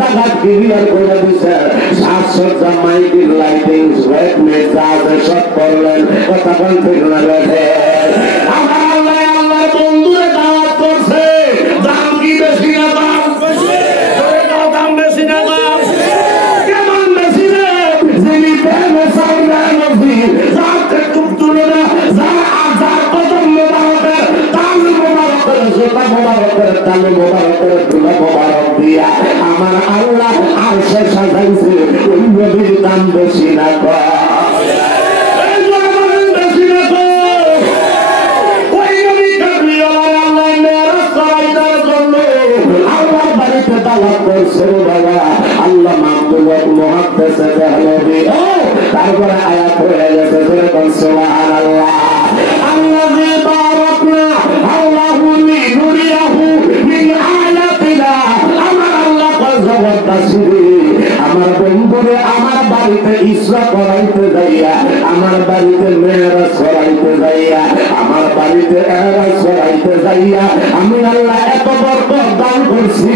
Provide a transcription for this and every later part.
রাস্তাঘাট ক্লিয়ার করে দিছে, সাজসজ্জা, মাইকিং, লাইটিং, ওয়েট মেজাজ সব করলেন। কথা বলতে লাগে আমার আল্লাহ আল্লাহর বন্ধুরে দাওয়াত করছে। দাম কি বেশি না দাম বেশি? দাম বেশি না দাম কেমন বেশি রে? যিনি প্রেমে সাইরা নবী যাতে খুব তুলে না, যারা আজাদ কদম মোবারকের তাল মোবারকের জোতা মোবারকের তাল মোবারকের তুলা মোবারক দিয়া আমার আল্লাহ আরশে সাজাইছে। ওই নবীর দাম বেশি না কম? আল্লাহ মাহবুব মুহাদ্দিস দেহলভী তারপরে আয়াত হয়ে গেছে সুবহানাল্লাহ। আল্লাযী বারাকনা আল্লাহু লিনুরিয়াহু মিন আয়াতিনা। আমার আল্লাহ জবরদস্তি আমার বন্ধুরে আমার বাড়িতে ইসরা করাইতে যাইয়া, আমার বাড়িতে মেরাজ করাইতে যাইয়া, আমার বাড়িতে এরাজ করাইতে যাইয়া আমি আল্লাহ এত বরকত দান করছি।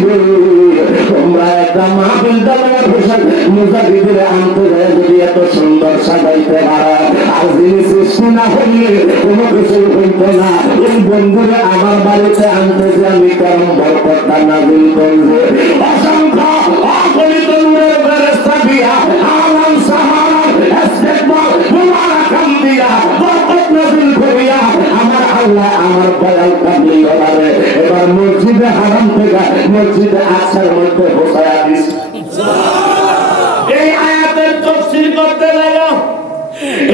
তোমরা একটা মাহফিল দাওয়ার হোসেন মুজাহিদের আনতে যায় যদি এত সুন্দর সাজাইতে পারো, আর যিনি সৃষ্টি না হইলে কোনো কিছু হইত না। এই বন্ধুরে আমার বাড়িতে আনতে যে আমি কেমন বরকতটা নাযিল করবে। অসংখ্য অগণিত নূরের ফেরেশতা দিয়া আলাম সাহারা ইস্তেকবাল মুবারাকাম দিয়া বরকত নাযিল করিয়া আমার আল্লাহ আমার বয়াল কামলি হলারে এবার মসজিদে হারাম থেকে মসজিদে আকসার মধ্যে বসায়া দিছে। এই আয়াতের তাফসীর করতে লাগা,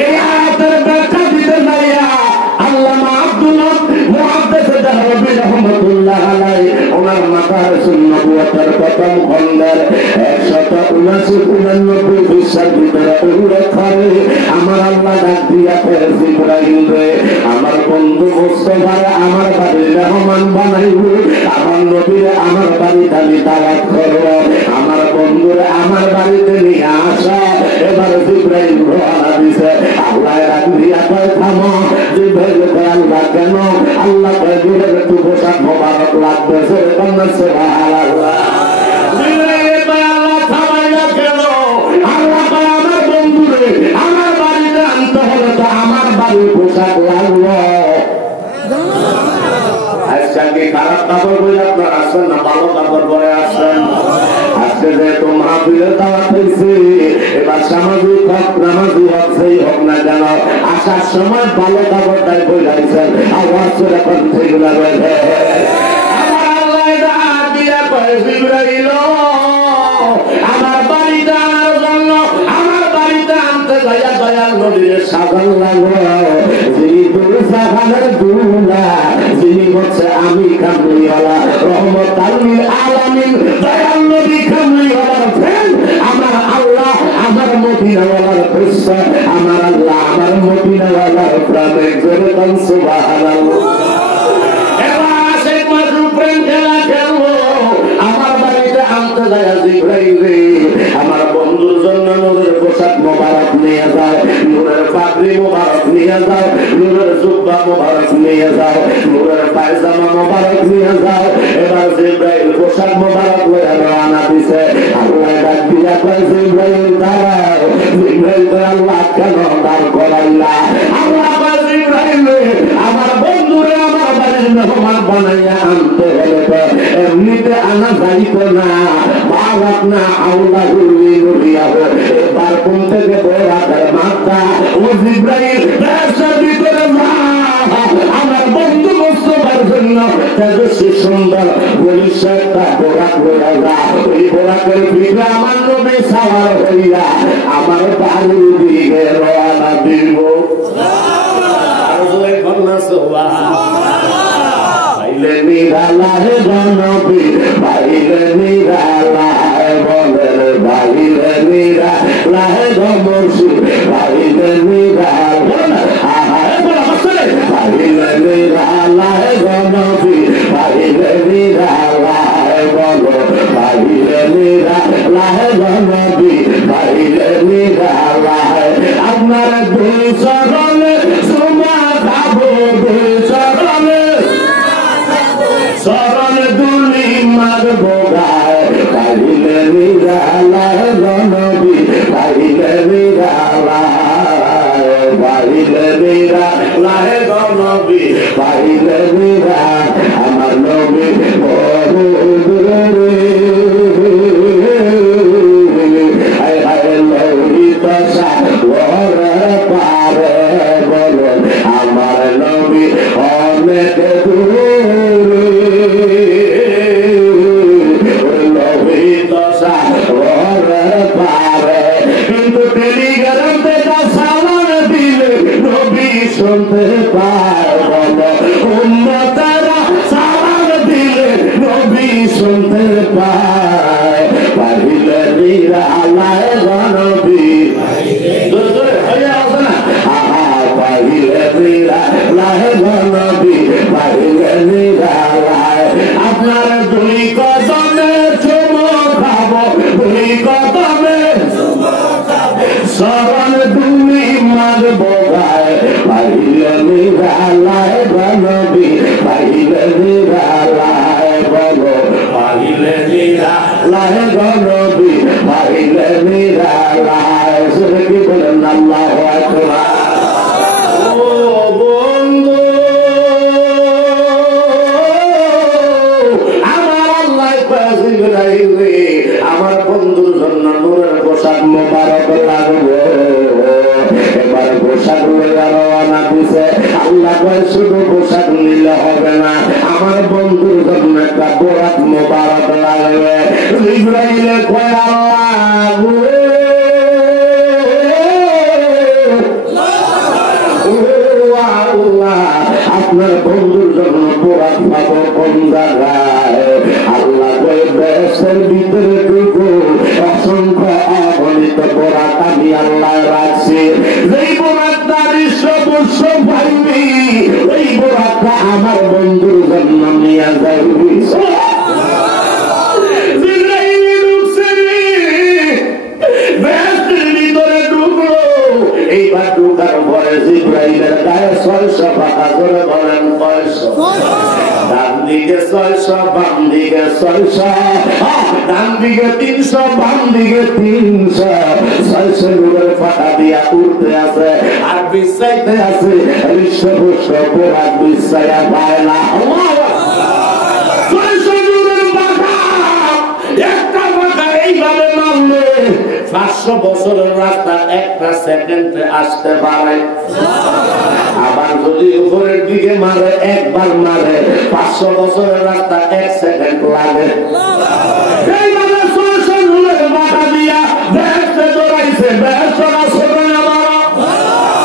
এই আয়াতের ব্যাখ্যা দিতে লাগা আল্লামা আব্দুল্লাহ মুহাদ্দিস দেহলভী রাহমাতুল্লাহ আলাইহি ওনার মাদারিসুন নবুওয়াতের প্রথম খণ্ডের 179 পৃষ্ঠার ভিতরে উল্লেখ করে আমার আল্লাহ ডাক দিয়া ফেরেশতা ইব্রাহিম রে আমার বন্ধু মুস্তাফার আমার বাড়ির মেহমান বানাইব, আমার নবীর আমার বাড়িতে আমি দাওয়াত করব, আমার বন্ধুরা আমার বাড়িতে নিয়ে আসা। এবার ইব্রাহিম রওনা দিছে। আল্লাহ ডাক দিয়া কয় থামো। জিবরাইল কয় আল্লাহ কেন? আল্লাহ কয় দূরের একটু পোশাক মোবারক লাগতেছে। সুবহানাল্লাহ। জিবরাইল কয় আল্লাহ থামাইলা কেন? আল্লাহ কয় আমার বন্ধুরে আমার বাড়িতে আনতে হলে তো আমার বাড়ির পোশাক লাগলো। আজকে কি খারাপ কাপড় পরে আপনার আসছেন না ভালো কাপড় পরে আসছেন? আজকে যেহেতু মাহফিলের দাওয়াত হয়েছে, এবার সামাজিক হক নামাজি হক সেই হোক না কেন আসার সময় ভালো কাপড়টাই পরে আইছেন। আওয়াজ করে এখন সেগুলো রয়েছে। আমার আল্লাহ ডাক দিয়া কয় জিবরাইল আমার বাড়িতে আনার জন্য আমার বাড়িতে আনতে যাইয়া দয়াল নবীর সাজান লাগলো। যিনি দুরসাখানের দুলা, যিনি হচ্ছে আমি কামলিওয়ালা রহমতুল লিল আলামিন দয়াল নবী কামলিওয়ালার ফ্রেন্ড আমার আল্লাহ আমার মদিনাওয়ালার দোস্ত আমার আল্লাহ আমার মদিনাওয়ালার প্রাণে জোরে বল সুবহানাল্লাহ। এবার আসে মাত্র প্রেম খেলা খেলবো। আমার বাড়িতে আনতে যায় জিবরাইল রে আমার বন্ধুর জন্য নূরের পোশাক মোবারক নিয়ে যাও, নূরের পাগড়ি মোবারক নিয়ে যাও, নূরের জুব্বা মোবারক নিয়ে যাও, নূরের পায়জামা মোবারক নিয়ে যাও। এবার জিবরাইল পোশাক মোবারক লয়ে রওনা দিছে। আল্লাহ ডাক দিয়া কয় জিবরাইল দাঁড়াও। জিবরাইল কয় আল্লাহ কেন দাঁড় করাইলা? আল্লাহ কয় জিবরাইল আমার বন্ধুরে আমার বাড়ির মেহমান বানাইয়া আনতে হলে তো এমনিতে আনা যাইত না। বারাক না আল্লাহ লিনুরিয়াহু এবার কোন থেকে বরাতের মাত্রা ও জিবরাইল রাস্তার ভিতরে মা আমার বন্ধু মুস্তাফার জন্য তেজস্বী সুন্দর ভবিষ্যৎটা বোরাক হইয়া যা। ওই বোরাকের ভিতরে আমার নবী সাওয়ার হইয়া আমার বাড়ির দিকে রওনা দিব। আর জোরে কন্যা সুবহানাল্লাহ। বাইলে নিরালা হে নবী বাইলে নিরালা বলেন বাইলে নিরালা হে মুর্শিদ বাইলে নিরালা বাইলে নিরালা হে নবী বাইলে নিরালা বলো বাইলে নিরালা হে নবী বাইলে নিরালা আপনার দুই চরণে সুমা খাবো দুই চরণে চরণ দুলি মারবো গায় বাইলে নিরালায় নবী পাইলে নিরালায় পাইলে নিরালায় নবী পাইলে নিরা আমার নবী পারে বলো আমার নবী অনেক নবী দশা পারে কিন্তু টেলিগ্রামে সালাম দিলে নবী শুনতে পায় বলো উম্মতেরা সালাম দিলে নবী শুনতে পায় পাইলে নিরালায় নবী আপনার দুই কদমে চুমো দুই কদমে শরণ দুই মারব গায় পাইলে নিরালায় নবী পাইলে নিরালায় বলো পাইলে নিরালায় নবী পাইলে নিরালায় শুনে কি বলেন আল্লাহু আকবার। আমার বন্ধুর জন্য নূরের পোশাক মোবারক লাগবে এবার পোশাক রওনা দিছে আল্লাহ কয় শুধু পোশাক নিলে হবে না আমার বন্ধুর জন্য একটা বোরাক মোবারক লাগবে ইব্রাহিমে কয় আল্লাহ আপনার বন্ধুর জন্য বোরাক পাবো কোন জায়গায় আল্লাহ বেহেশতের ভিতরে ঢুকো অসংখ্য অগণিত বোরাক আমি আল্লাহ রাখছি যেই বোরাকটা বিশ্ববর্ষ পাইবি ওই বোরাকটা আমার বন্ধুর জন্য নিয়ে যাইবি এইবার ঢুকার পরে জিব্রাইলের গায়ে 600 পাতা ধরে বলেন 600 ডান দিকে 600 বাম দিকে 600 ডান দিকে 300 বাম দিকে 300 600 নূরের পাতা দিয়া উঠতে আছে আর বিছাইতে আছে বিশ্বপুষ্ট পোড়াক বিছাইয়া পায় না আল্লাহু আকবার 600 নূরের পাতা একটা পাতা এইভাবে মারলে 500 বছরের রাস্তা একটা সেকেন্ডে আসতে পারে আবার যদি উপরের দিকে মারে একবার মারে 500 বছরের রাস্তা 1 সেকেন্ড লাগে এইভাবে 600 নূরের মাথা দিয়া বেহেশতে দৌড়াইছে বেহেশত রাসূল আমার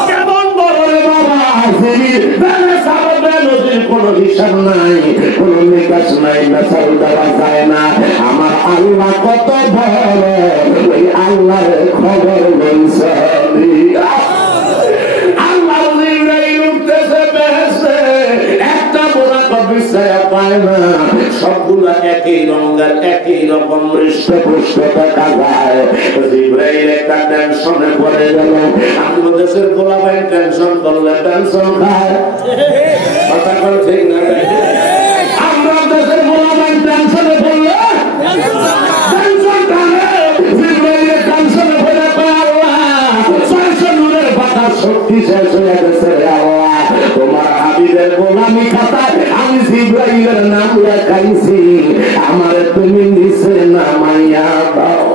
কেমন বড় রে বাবা যিনি বেহেশত আর নদীর কোনো হিসাব নাই কোনো নিকাশ নাই না চাল দেওয়া যায় না আমার আল্লাহ কত বড় ওই আল্লাহর খবর বলছে আল্লাহ জিবরাইল উঠতেছে বেহেশতে একটা বোরাক বিছায়া পায় না সবগুলা একই রঙের একই রকম হৃষ্টপুষ্ট দেখা যায় জিবরাইল একটা টেনশনে পড়ে গেল আমাদের দেশের গোলাবাই টেনশন করলে টেনশন খায় কথা বল ঠিক না আমরা দেশের গোলাবাই টেনশনে পড়লে টেনশন খায় জিবরাইল টেনশনে পড়ে আল্লাহ 600 নূরের পাতা শক্তি শেষ হয়ে গেছে আল্লাহ তোমার হাবিবের গোলামি খাতায় আমি জিবরাইলের নাম লেখাইছি আমারে তুমি নিচে নামাইয়া দাও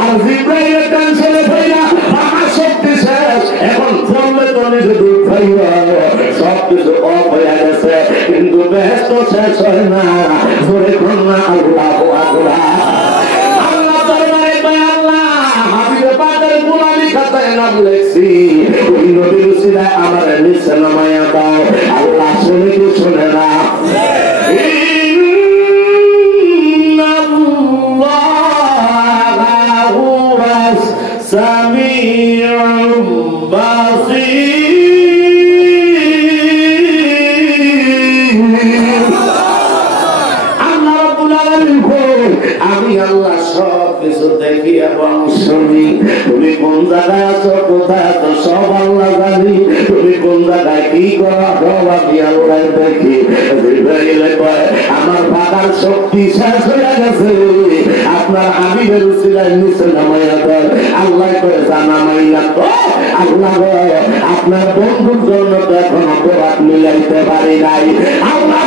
আর জিবরাইলের টেনশনে পড়া আমার শক্তি শেষ এখন ফলে তুমি শুধু সব কিছু অফ হয়ে গেছে কিন্তু বেহেশত শেষ হয় না ধরে কোন না আল্লাহু আকবার আল্লাহ দরবারে কয় আল্লাহ হাবিবে পাকের গোলামি খাতায় নাম লেখছি ওই নবীর উসিলায় আমার নিচে নামায়া দাও আল্লাহ শুনে কি শুনে না আমি আল্লাহ সব সবকিছু দেখি এবং শুনি। তুমি কোন জায়গায় আছো, কোথায় আছো সব আল্লাহ জানি। তুমি কোন জায়গায় কি করো সব আমি আল্লাহ দেখি। আমার বাবার শক্তি শেষ হয়ে গেছে, আপনার হাবিবের উসিলায় নিচে নামাইয়া দেন। আল্লাহ করে জানামাইয়া তো আল্লাহ আপনার বন্ধুর জন্য তো এখন অপরাধ মিলাইতে পারি নাই। আল্লাহ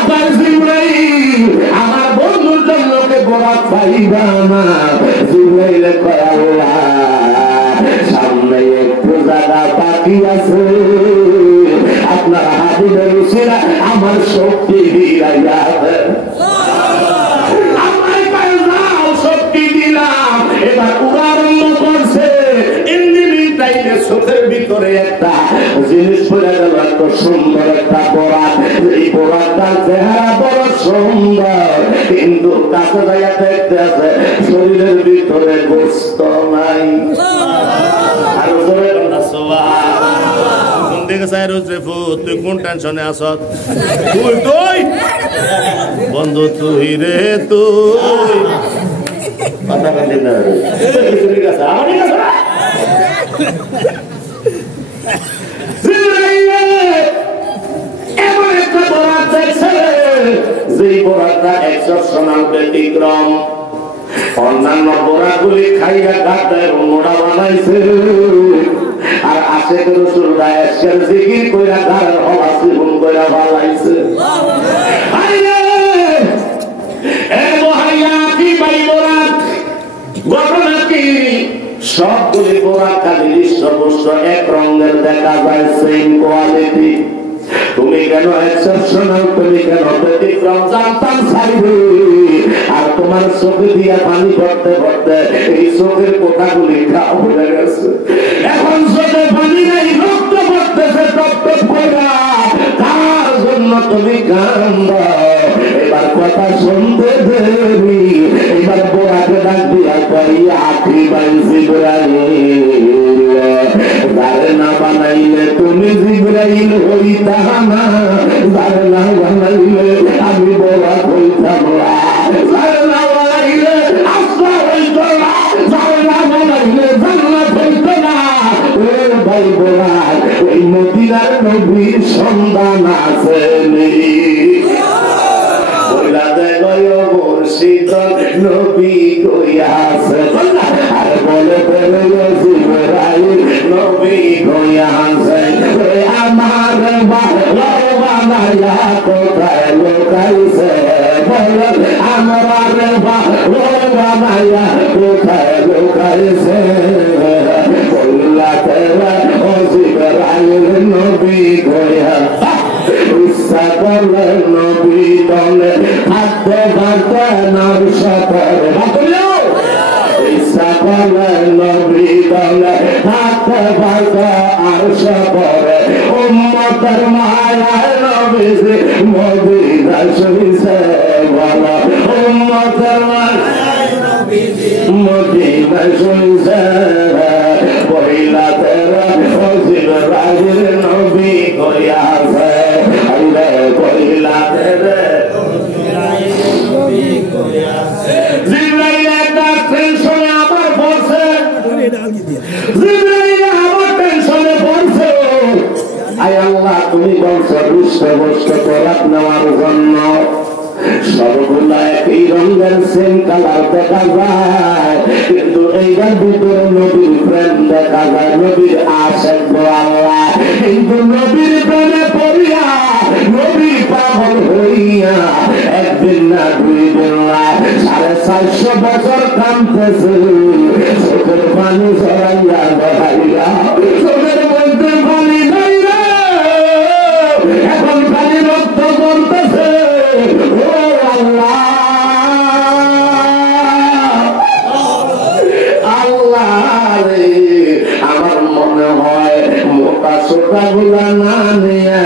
আমার বন্ধুর জন্য কে বরাত পাইবা না। জিবরাইলে কয় আল্লাহ সামনে একটু জায়গা বাকি আছে, আপনার হাবিবের উসিলা আমার শক্তি ফিরাইয়া দেন। আমার পায়ে যাও, শক্তি দিলাম। এবার উদাহরণ করছে চোখের ভিতরে একটা জিনিস পড়ে গেল, এত সুন্দর একটা বরাত। এই বরাতটার চেহারা বড় সুন্দর, কিন্তু কাছে জায়গা দেখতে আছে শরীরের ভিতরে গোস্ত নাই। আর জোরে কথা কোন দিকে চাই রোজ রে ফুট, তুই কোন টেনশনে আস? তুই বন্ধু তুই রে তুই কথা বলি না ঠিক আছে আমার ঠিক আছে। এমন একটা বরাত দেখছে যে বরাতটা এক্সেপশনাল ব্যতিক্রম। অন্যান্য বরাতগুলি খাইয়া কাটায় মোড়া বানাইছে, আর আশেখ রসুল রায়ের জিকির কইরা গায়ের হওয়া জীবন কইরা বানাইছে। ঘটনা কি? সবগুলি বরাত খালি দৃশ্যবস্ত এক রঙের দেখা যায়, সেম কোয়ালিটি। তুমি কেন এক্সেপশনাল, তুমি কেন ব্যতিক্রম জানতাম চাইবে। আর তোমার চোখে দিয়া পানি পড়তে পড়তে এই চোখের কোঠাগুলি ঘাও হয়ে গেছে। এখন চোখে পানি নাই, রক্ত পড়তেছে টপ টপ করে। তার জন্য তুমি কান্দো। এবার কথা শুনতে দেরি, এবার বোরাকে ডাক দিয়া কই আখি বাই জিবরাইল, যারে না বানাইলে তুমি জিবরাইল হইতা না, যারে না বানাইলে আমি বোরাক হইতাম না, যারে না বানাইলে আল্লাহ হইত না, যারে না বানাইলে জান্নাত হইত না। ও ভাই বোরাক, ওই মদিনার নবীর সন্ধান আছে নেই। মুর্শিদ নবী কইয়াছে, আর বলে জিবরাইল নবী কইয়াছে, আমার বানাইয়া কোথায় লোকাইছে, বলে আমার বানাইয়া কোথায় লোকাইছে। বললা তেরা ও জিবরাইল নবী কইয়াছে, ইচ্ছা করলে নবী দলে থাকতে পারতে নাম সফর। ইচ্ছা করলে নবী দলে থাকতে পারতে আর সফরে। উম্মতের মায়ায় নবীজি মদিনা শুইছে, বলো উম্মতের মায়ায় নবীজি মদিনা শুইছে। পহিলা তেরা ও জিবরাইল নবী কইয়াছে, পহিলা তেরা জিবরাইল একটা টেনশনে আবার পড়ছে, জিবরাইল আবার টেনশনে পড়ছে। আয় আল্লাহ, তুমি বলছো হৃষ্টপুষ্ট বরাত নেওয়ার জন্য সবগুলা একই রঙের সেম কালার দেখা যায়, কিন্তু এইটার ভিতরে নবীর প্রেম দেখা যায়, নবীর আশেক আল্লাহ। কিন্তু নবীর প্রেমে পড়িয়া নবী পাগল হইয়া একদিন না দুই দিন না 450 বছর কাঁদতেছে, চোখের পানি ঝরাইয়া বহাইয়া, চোখের মধ্যে পানি নাই রে, এখন খালি রক্ত পড়তেছে। ও আল্লাহ, আল্লাহ রে, আমার মনে হয় মোটা সোটা গুলা না নিয়ে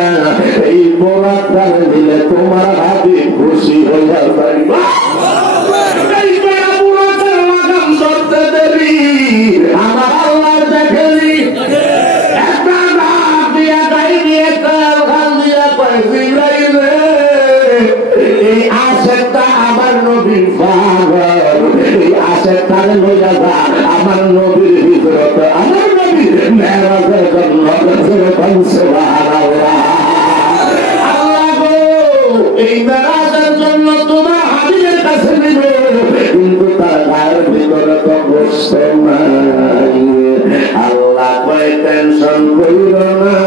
এই বরাতটা দিলে তোমার হাবিব খুশি হইয়া যাইবা। আমার আল্লাহ দেখেনি একটা রাত দিয়া গাই দিয়ে গাল দিয়া জিবরাইল এই আশেকটা আমার নবীর পাগল, এই আশেকটারে লইয়া এই মেরাজের জন্য তোমার হাবিবের কাছে নিবে, কিন্তু তার গায়ের ভিতরে তো গোশত নাই। আল্লাহ কয় টেনশন কইরো না,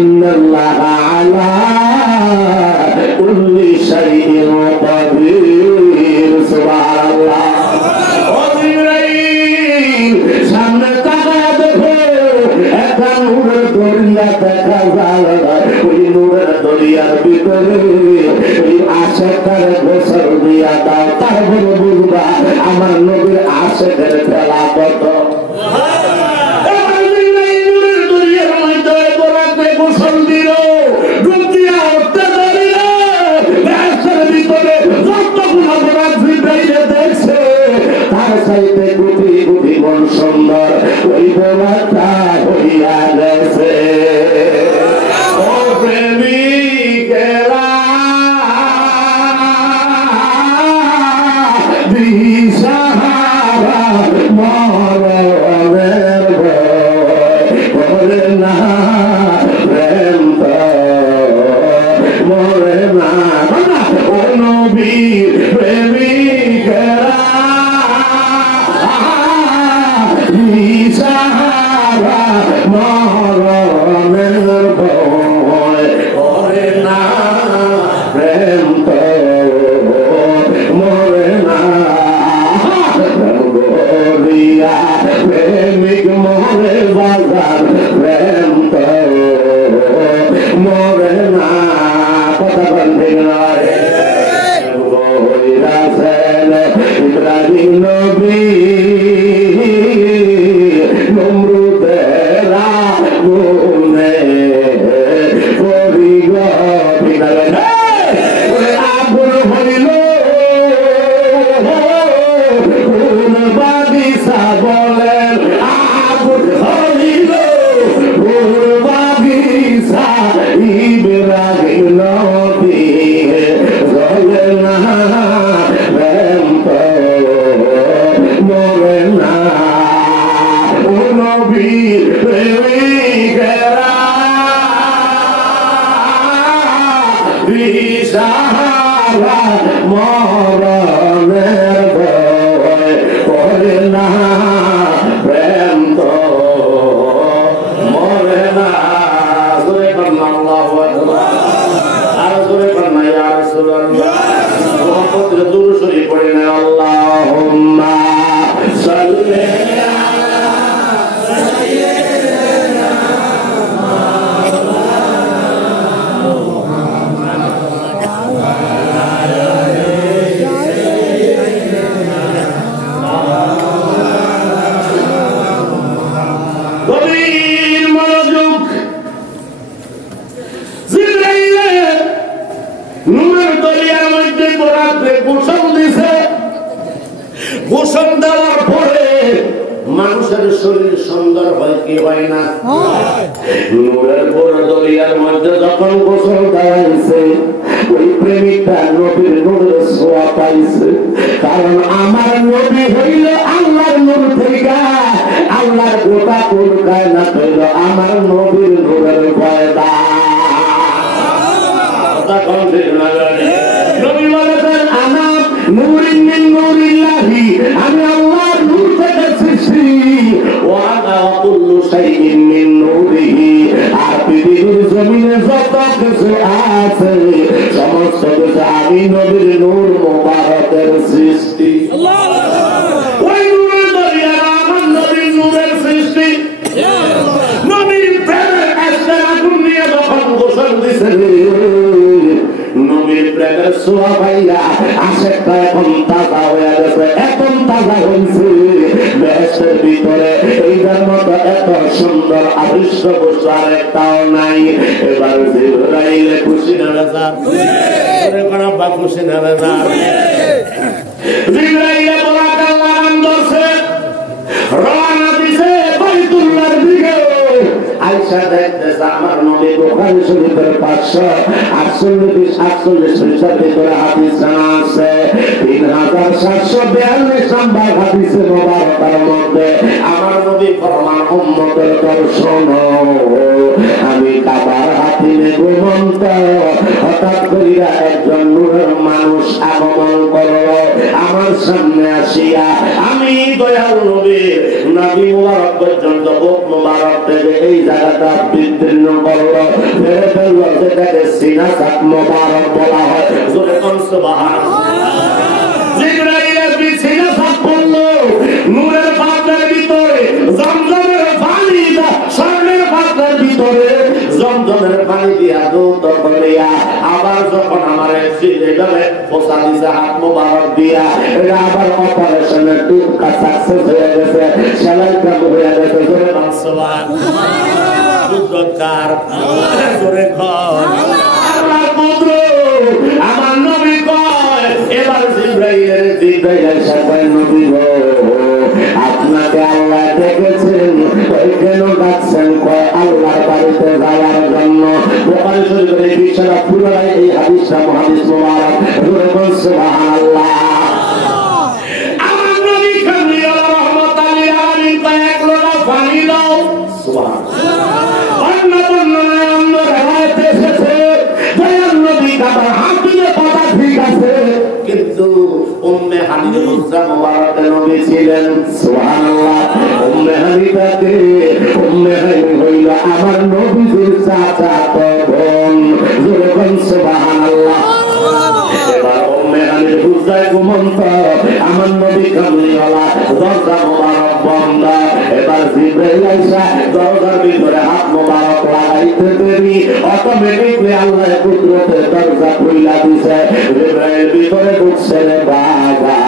ইন্নাল্লাহা আলা কুল্লি শাইইন কাদির। সুবহানাল্লাহ। সামনে তাকায় দেখো, একটা নূরের দরিয়া দেখা যায়। ওই নূরের দরিয়ার ভিতরে ওই আশেকের গোসল দিয়া দাও, তারপরে বুঝবা আমার নবীর আশেকের খেলা কত। গোসল দিল, ডুব দিয়া উঠতে পারিল, ব্যাসের ভিতরে যতগুলো অপরাধ জিব্রাইলে দেখছে তার চাইতে কোটি কোটি গুণ সুন্দর ওই বোমাটা হইয়া গেছে। ও প্রেমিকেরা দিশাহারা মরণের ভয় করে না, প্রেম তো মরে না। ও নবী প্রেমিকেরা দিশাহারা মরণের ভয় করে না, প্রেম তো মরে না। গরিয়া প্রেমিক মরে বাজার, প্রেম তো মরে না। কথা বলতে নয় ইব্রাহিম নবী নমরুদের আগুনে পড়িল, আগুন হইল কোন বাগিচা বলেন, আগুন হইল কোন বাগিচা। ইব্রাহিম নবী জ্বলে না, প্রেম তো মরে না। ও নবী প্রেমিকেরা দিশাহারা মরণের ভয় করে না, প্রেম তো মরে না। জোরে কন্যা আল্লাহু আকবার, আর জোরে কন্যা ইয়া রাসূলুল্লাহ। মুহাম্মদ দুরূদ শরীফ পড়ে না, আল্লাহুম্মা সাল্লি গোসল দেওয়ার পরে মানুষের শরীর সুন্দর হয় কি হয় না? নূরের বড় দরিয়ার মধ্যে যখন গোসল দেওয়া হয়েছে, ওই প্রেমিকটা নবীর নূরের ছোঁয়া পাইছে। কারণ আমার নবী হইল আল্লাহর নূর থেকে, আল্লাহর গোটা কোন কায়নাত হইল আমার নবীর নূরের পয়দা। নবী বলেছেন আনা নূরিন মিন নূরিল্লাহি, আমি আল্লাহর নূর থেকে সৃষ্টি। ওয়া আনা কুল্লু শাইইন মিন নূরিহি, আর পৃথিবীর জমিনে যত কিছু আছে সমস্ত কিছু আমি নবীর নূর মুবারকের সৃষ্টি। ওই নূরের দরিয়া আমার নবীর নূরের সৃষ্টি। নবীর প্রেমের একটা আগুন নিয়ে যখন গোসল দিছে, নবীর প্রেমের ছোঁয়া পাইয়া আশেকটা এখন তাজা হয়ে গেছে, এখন তাজা হয়েছে। বেহেশতের ভিতরে এইটার মতো এত সুন্দর আদৃশ্য বস্তু আর একটাও নাই। এবার জিবরাইলে খুশি না রাজা, খুশি না রাজা। জিবরাইলে বলা আনন্দ রওনা দিছে বাইতুল্লাহর দিকে। আয়েশা বৈশা দেখতেছে আমার নবী বুখারী শরীফের 548 পৃষ্ঠার ভিতরে হাদিস জানা আছে 3742 নম্বর হাদিসে মোবারকের মধ্যে আমার নবী ফরমান উম্মতের দর্শন আমি কাবার হাতিমে ঘুমন্ত হঠাৎ করিয়া একজন নূরের মানুষ আগমন করল আমার সামনে আসিয়া আমি দয়াল নবীর নাভি মুবারক পর্যন্ত বুক মুবারক থেকে এই জায়গাটা বিদীর্ণ করল ফেলে ফেলল যেটাকে সিনা সাত মুবারক বলা হয় জোরে কোন সুবহানাল্লাহ জিবরাইলের সিনা সাত বলল নূরের পাত্রের ভিতরে জমজমের পানি স্বর্ণের পাত্রের ভিতরে জমজমের পানি দিয়া দুধ করিয়া আবার যখন আমার এইভাবে পোষা দিছে হাত মুবারক দিয়া এটা আবার অপারেশনের টুকা সাকসেস হয়ে গেছে সেলাই কাম হয়ে গেছে জোরে সুবহানাল্লাহ দুধকার জোরে কর আল্লাহর পুত্র আমার নবী কয় এবার জিবরাইল সাথে নবী গো আপনাকে আল্লাহ ডেকেছেন ওই কেন ডাকছেন কয় আল্লাহর বাড়িতে যাওয়ার জন্য বুখারী শরীফের এই বিষয়টা পুরোটাই এই হাদিসটা মুহাদ্দিস মুবারক জোরে বল সুবহানাল্লাহ আমার নবী কামিয়া রাহমাতাল লিল আলামিন এক লোটা পানি দাও সুবহানাল্লাহ অন্য বর্ণনায় অন্য রাওয়ায়াতে এসেছে দয়াল নবী কাবার হাতিমে কথা ঠিক আছে কিন্তু উম্মে হানিফা মুসা মুবারকের নবী ছিলেন সুবহানাল্লাহ উম্মে হানিফাকে উম্মে হানিফা হইল আমার নবীর চাচাতো বোন জোরে বল সুবহানাল্লাহ এবার উম্মে হানিফা বুঝায় ঘুমন্ত আমার নবী কামলিওয়ালা দরজা মুবারক বন্ধ এবার জিবরাইল আইসা দরজার ভিতরে হাত মুবারক লাগাইতে দেরি অটোমেটিকলি আল্লাহ কুদরতে দরজা খুইলা দিছে জিবরাইল ভিতরে ঢুকছে রে বাবা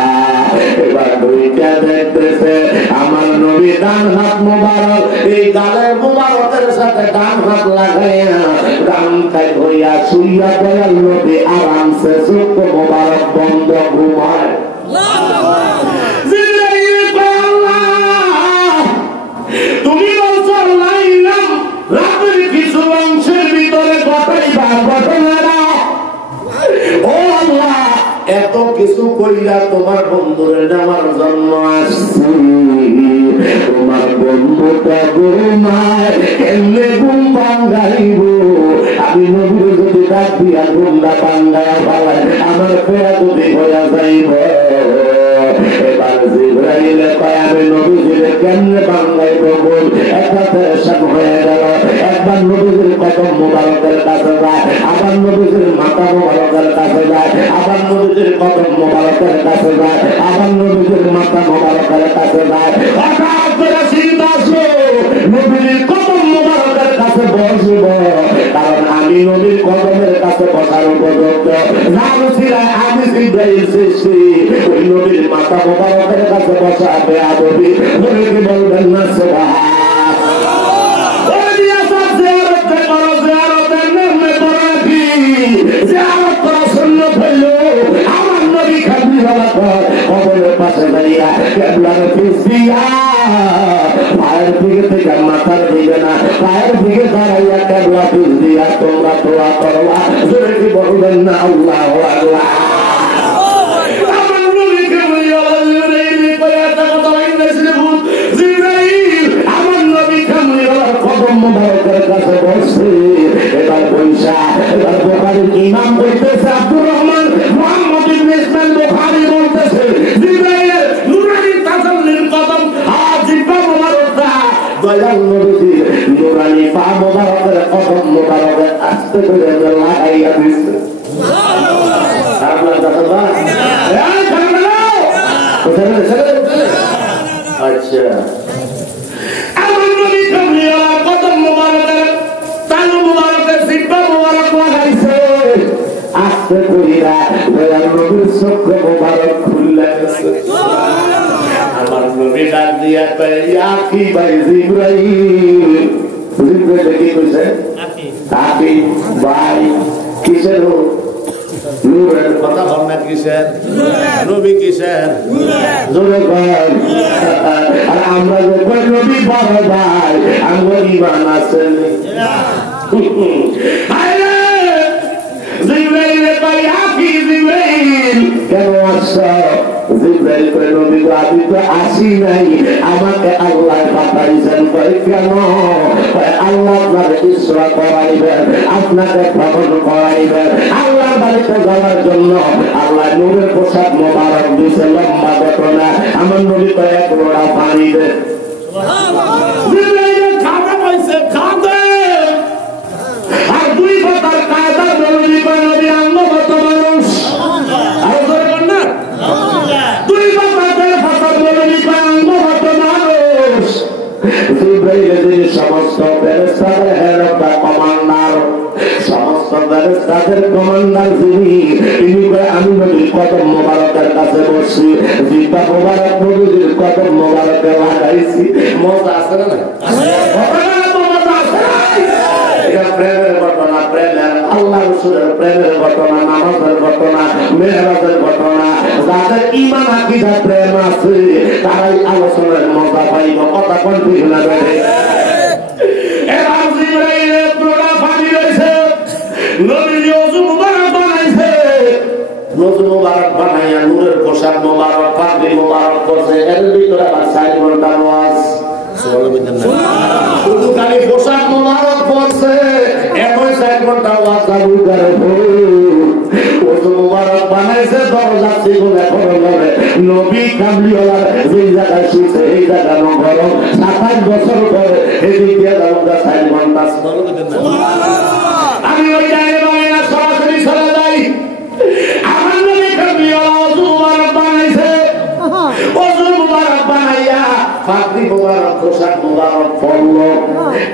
এবার দুইটা দেখতেছে আমার নবী ডান হাত মুবারক এই গালের মুবারকের সাথে ডান হাত লাগাইয়া ডান কাই হইয়া শুইয়া দয়াল নবী আরামসে চোখ মুবারক বন্ধ ঘুমায় তুমি বলছো লাইলাম রাতের কিছু অংশের ভিতরে ঘটাইবা ঘটনাটা ও আল্লাহ এত কিছু কইরা তোমার বন্ধুরে নেওয়ার জন্য আসছি তোমার বন্ধুটা ঘুমায় এমনি ঘুম ভাঙ্গাইব আমি নবীর যদি ডাক দিয়া ঘুমটা ভাঙ্গায় ফেলায় আমার ফেরা যদি হইয়া যাইব এবার জিবরাইল কয় আমি নবীর কেমনে ভাঙ্গাইব বল একটা পেরেশান হয়ে গেল একবার নবীর কদম মুবারকের কাছে যায় আবার নবীর মাথা মুবারকের কাছে যায় আবার নবীর কদম মুবারকের কাছে যায় আবার নবীর মাথা মুবারকের কাছে যায় হঠাৎ করে চিন্তা আসলো নবীর কদম মুবারকের কাছে বসব কারণ আমি নবীর কদমের কাছে বসার উপযুক্ত জানুসিরায় আমি জিবরাইল সৃষ্টি ওই নবীর মাথা মুবারকের কাছে বসাবে আদবি বলে কি বলবেন না সুবহানাল্লাহ ওই দিয়া সব জিয়ারত করো জিয়ারতের নামে পড়াবি জিয়ারত করা সুন্নাত হইল আমার নবী খালি হওয়ার পর কবরের পাশে দাঁড়িয়ে কেবলার পিছ দিয়া পায়ের দিকে থেকে মাথার দিকে না পায়ের দিকে দাঁড়াইয়া কেবলা পিছ দিয়া তোমরা দোয়া করবা জোরে কি বলবেন না আল্লাহু আকবার মুবারকের কাছে বসে এবার বৈশা এবার বুখারীর ইমাম বলতেছে আব্দুর রহমান মুহাম্মদ ইবনে ইসমাইল বুখারী বলতেছে জিবরাইল নুরানি তাজাল্লির কদম জিব্বা মুবারকটা দয়াল নবীর নুরানি পা মুবারকের কদম মুবারকে আস্তে করে লাগাইয়া দিছে সুবহানাল্লাহ আপনারা দেখবা এই খারাপ আচ্ছা আমার নবী কামলিওয়ালা কদম মুবারকের তালু মুবারকের জিব্বা মুবারক লাগাইছে আস্তে কইরা দয়াল নবীর চোখ মুবারক খুলে গেছে আমার নবী ডাক দিয়া কয় ইয়া কি ভাই জিবরাইল জিবরাইল কি কইছে আকি ভাই কিসের নূরের কথা বল না কিসের? নবী কিসের? জোরে বল। আর আমরা যে নবী বড় ভাই, আমার ঈমান আছে। জিবরাইল ভাই আপনি জিবরাইল কেন আসছো? জিবরাইল কই নবী গো আমি তো আসি নাই, আমাকে আল্লাহ পাঠাইছেন। কই কেন? আল্লাহ আপনাকে ইসরা করাইবেন, আপনাকে ভ্রমণ করাইবেন। আল্লাহ বাড়িতে যাওয়ার জন্য আল্লাহ নূরের পোশাক মোবারক দিয়েছে। লম্বা ঘটনা। আমার নবী তো এক লোটা পানি দেন। জিবরাইল খাবে কইছে খাবে। আর দুই কথার কায়দা নবী কই নবী আঙ্গগত মানুষ। আর ধরবেন না দুই কথার কথা নবী কই আঙ্গগত মানুষ। জিবরাইল যে সমস্ত ফেরেশতাদের হেড অফ দ্য কমান্ডার, সমস্ত ফেরেশতাদের কমান্ডার যিনি, তিনি কই আমি নবীর কদম মোবারকের কাছে বসছি, জিব্বা মোবারক নবীর কদম মোবারকে লাগাইছি। মজা আছে না? প্রেমের ঘটনা, প্রেমের আল্লাহ রাসূলের প্রেমের ঘটনা, নামাজের ঘটনা, মেরাজের ঘটনা। যাদের ঈমান আকীদা প্রেম আছে তারাই আলোচনার মজা পাইব। কথা কোন ঠিক না বেড়ে? এবার জিবরাইলের পুরা পানি রয়েছে, নবীর ওযু মুবারক বানাইছে। ওযু মুবারক বানাইয়া নূরের পোশাক মুবারক, পাগড়ি মুবারক করছে। এর ভিতরে আবার 4 ঘন্টা ওয়াজ। শুধু খালি পোশাক মোবারক পড়ছে, একই 4 ঘন্টা ওয়াজ চালু করে। ওযু মোবারক বানাইছে, দরজা ছিল এখন ধরে নবী কামলিওয়ালার যে জায়গায় শুইছে এই জায়গা গরম। 27 বছর পরে এদিক দিয়ে দরজা 4 ঘন্টা। আমি ওই জায়গায় বানাই সরাসরি চলে যাই। আমার নবী কামলিওয়ালা ওযু মোবারক বানাইছে। ওযু মোবারক বানাইয়া পাগড়ি মোবারক, পোশাক মোবারক পরলো।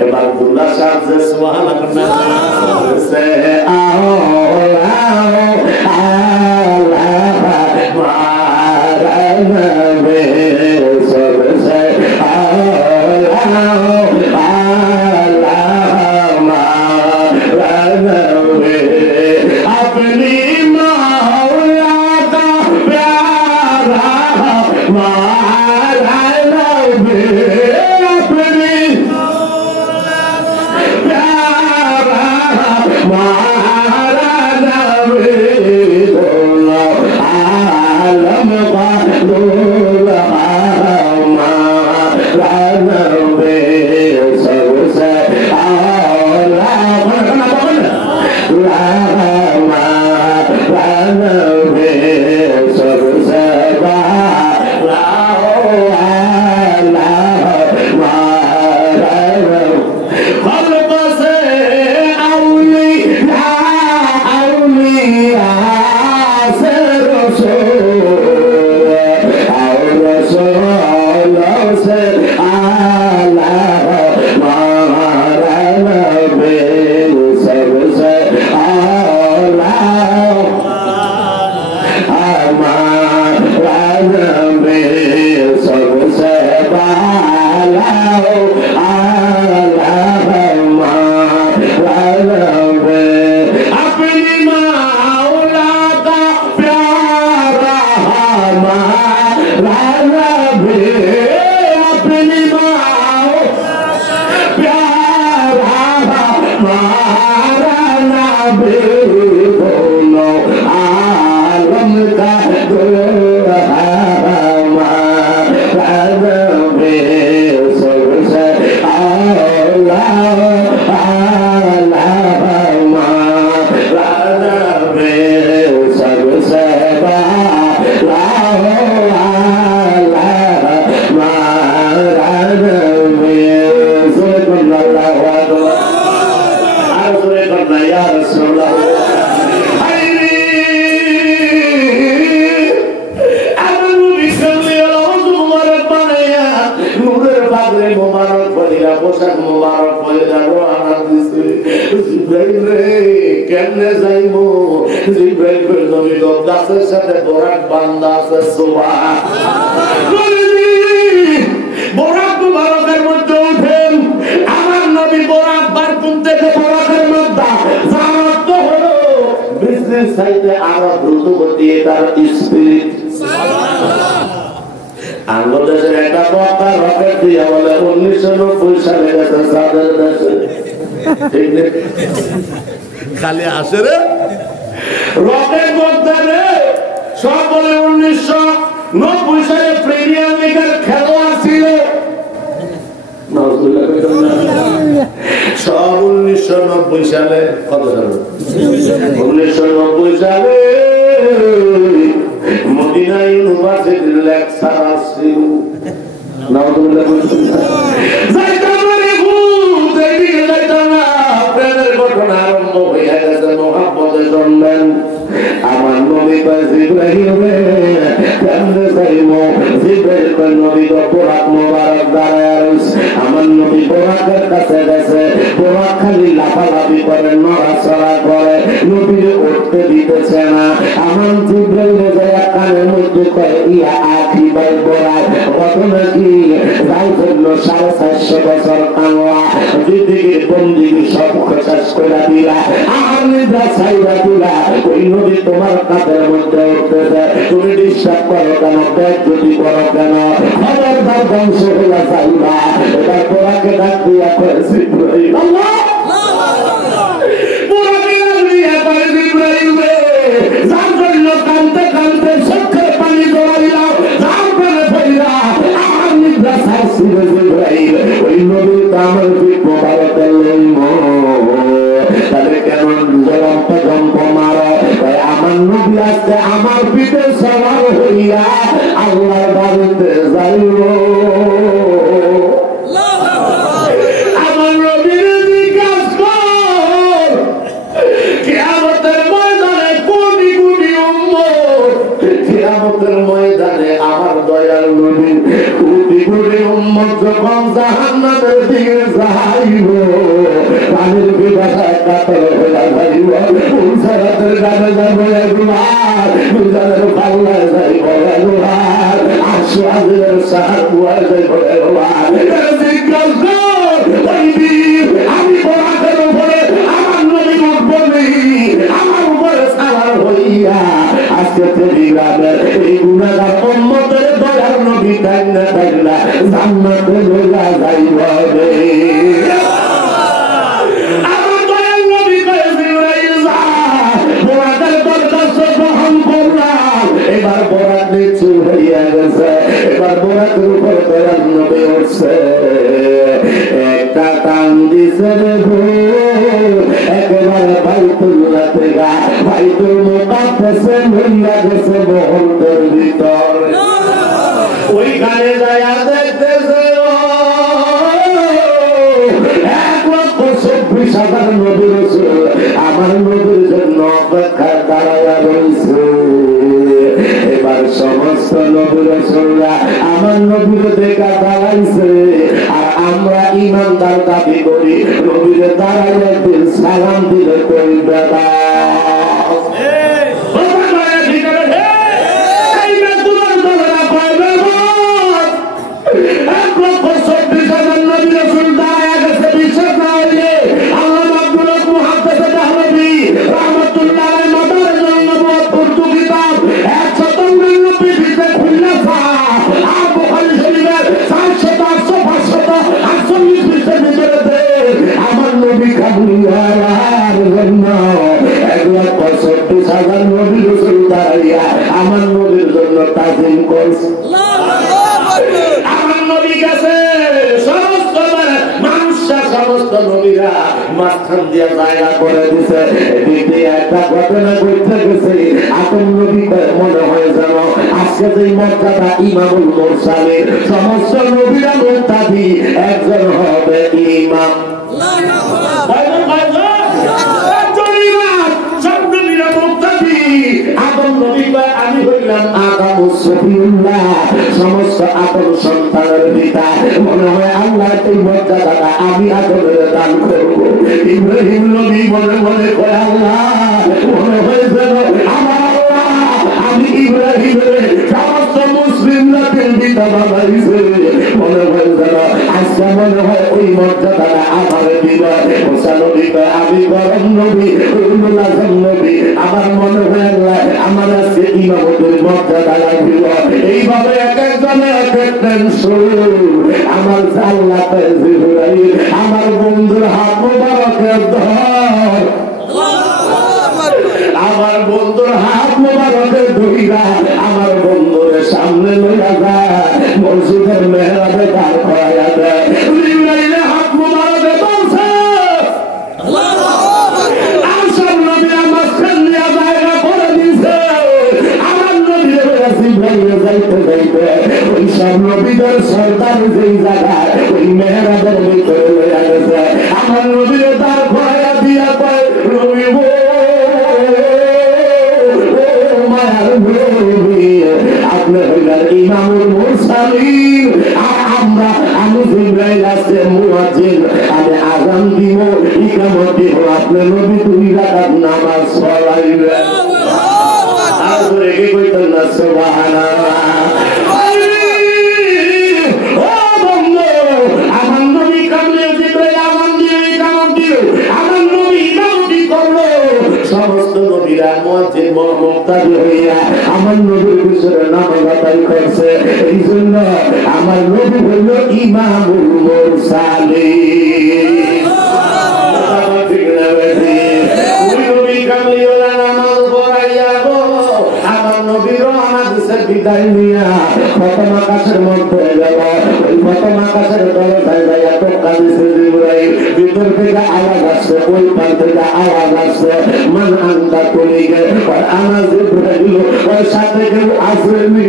এবার দুল্লা সাহেব যে সুবহানাল্লাহ সে বৃষ্টির চাইতে আরো দ্রুত গতি তার স্পিরিট। বাংলাদেশের একটা বক্তা রকেট দিয়ে বলে 1990 সালে গেছে সাদের দেশে। খালি আসে রে রকেট বক্তা রে, সব বলে 1990 সালে প্রিমিয়ার লিগের খেলোয়াড় ছিল, সব 1990 সালে। কত সালে? 1990 সালে মদিনা ইউনিভার্সিটির লেকচারার ছিল। ঘটনা আরম্ভ হইয়া গেছে, মোহাম্মদে জন্মেন আমার নবী ইব্রাহিমে কেমনে চাইব জিব্রাইল নবী বোরাক মোবারক দাঁড়ায় আমার নবী বোরাকের কাছে গেছে, বোরাক খালি লাফালাফি করে নড়াচড়া করে, নবীরে উঠতে দিতেছে না। আমার জিব্রাইল যায় কানের মধ্যে কয় ইয়া আখি ভাই বোরাক ঘটনা কি যাই জন্য 450 বছর কানোয়া জিন্দেগির বন্দিগি সব শেষ করে দিলা, আর নিদ্রা ছাইরা দিলা, ওই নবী তোমার কাঁধের মধ্যে উঠতেছে, তুমি ডিস্টার্ব করো কেন, ব্যাগ যদি করো কেন, খবরদার ধ্বংস হইয়া যাইবা। এবার বোরাকে ডাক দিয়া কয়েছে ইব্রাহিম, আল্লাহ বোরাকে ডাক দিয়া কয়েছে ইব্রাহিম রে, যার জন্য কাঁদতে কাঁদতে চোখের পানি জড়াইলাম, যার প্রেমে পড়িলা আমার নিদ্রা ছাড়ছিল ইব্রাহিম, ওই নবী তো আমার পিঠ মোবারকের লইব, তাহলে কেন জম্প মারো? আমার নবী আজকে আমার পিঠে সবার হইয়া আল্লাহর বাড়িতে যাইব। আমার নবীর জিজ্ঞাস কর, কিয়ামতের ময়দানে কোটি কোটি উম্মত, কিয়ামতের ময়দানে আমার দয়াল নবী কোটি কোটি উম্মত যখন জাহান্নামের দিকে যাইব, পানির বিবাসায় কাতর হইয়া যাইব, উলসারাতের গানে যাইব একবার, মিজানের পাল্লায় যাইব একবার, আশ্বাসের সাহায্য যাইব একবার। জিজ্ঞাস কর ওই বীর, আমি বোরাকের উপরে আমার নবী উঠবো নেই, আমার উপরে সালার হইয়া আজকে টেলিগ্রামের এই গুণাগার উম্মতের দয়ার নবী টাইনা টাইনা জান্নাতে লইয়া যাইব রে। এবার বোরাক নিচু হইয়া গেছে, এবার বোরাকের উপর দয়াল নবী উঠছে, একটা টান দিছে রে একেবারে বাইতুল্লাহ থেকে বাইতুল মুকাদ্দাসে হইয়া গেছে মহল্লার ভিতর। ওইখানে যাইয়া দেখতেছে 1,24,000 নবী রাসূল আমার নবীর জন্য অপেক্ষায় দাঁড়াইয়া রয়েছে। এবার সমস্ত নবী রাসূলরা আমার নবীর দেখা দাঁড়াইছে, আর আমরা ইমানদার দাবি করি নবীর দাঁড়াইয়া দিল সালাম দিলে কই দাদা আমার নবীর জন্য তাজিম করছে। আমার নবী কাছে সমস্ত সমস্ত নবীরা মাঝখান দিয়ে জায়গা করে দিছে। এদিকে একটা ঘটনা ঘটতে গেছে, আদম নবী মনে হয় যেন আজকে যে মর্যাদা ইমামুল মুরসালিন, সমস্ত নবীরা মুক্তাদি একজন হবে ইমাম। আমি হইলাম আদম সফিউল্লাহ, সমস্ত আদম সন্তানের পিতা। মনে হয় আল্লাহ এই মর্যাদাটা আমি আদমের দান করব। ইব্রাহিম নবী মনে মনে কয় আল্লাহ, মনে হয় যেন আমার আল্লাহ আমি ইব্রাহিমের সমস্ত মুসলিম জাতির নবীটা বানাইছে মনে হয় যারা আজকে মনে হয় ওই মর্যাদাটা আমার দিবে নবীকে আমি গরম নবী আজম নবী আমার মনে হয় আমার আজকে ইমামতের মর্যাদা লাগবে এইভাবে এক একজনে এক এক টেনশন আমার জাল্লাতে জিবরাইল আমার বন্ধুর হাত মোবারকের ধর আমার বন্ধুর হাত মোবারকের ধরিরা আমার বন্ধুর সামনে লইয়া যায় মসজিদের মেহরাবে দাঁড় করাইয়া দেয় জিবরাইল হাত মোবারকে বলছে আসল নবী আমার নিয়ে জায়গা করে দিছে আমার নবী জিবরাইল যাইতে যাইতে ওই সব নবীদের সর্দার যেই জায়গায় ওই মেহরাবের ভিতরে লইয়া গেছে আমার নবীর দাঁড় করাইয়া দিয়া পায় নবী আপনি হইলেন ইমামুল মুরসালিন আর আমরা আমি জিবরাইল আছে মুয়াজ্জিন আমি আযান দিব ইকামত দিব আপনি নবী 2 রাকাত নামাজ পড়াইবেন আর ধরে কি কইতেন না সুবহানাল্লাহ ও বন্ধু আমার নবী কামলে জিবরাইল আযান দিয়ে ইকামত দিও আমার নবী ইমামতি করলো সমস্ত নবীরা মুয়াজ্জিন মুক্তাদি হইয়া আমার নবীর পিছনে নামাজ আদায় করছে এই জন্য আমার নবী হইল ইমামুল মুরসালিন ওই নবী কামলিওয়ালা নামাজ পড়াইয়া গো আমার নবীরও আমাদের বিদায় নিয়া প্রথম আকাশের মধ্যে গেল ওই প্রথম আকাশের দরজায় যাইয়া টোকা দিছে জিবরাইল ভিতর থেকে আওয়াজ আসছে ওই পার থেকে আওয়াজ আসছে মান আনতা কলিগে আনা জিবরাইল ওই সাথে কেউ আসেনি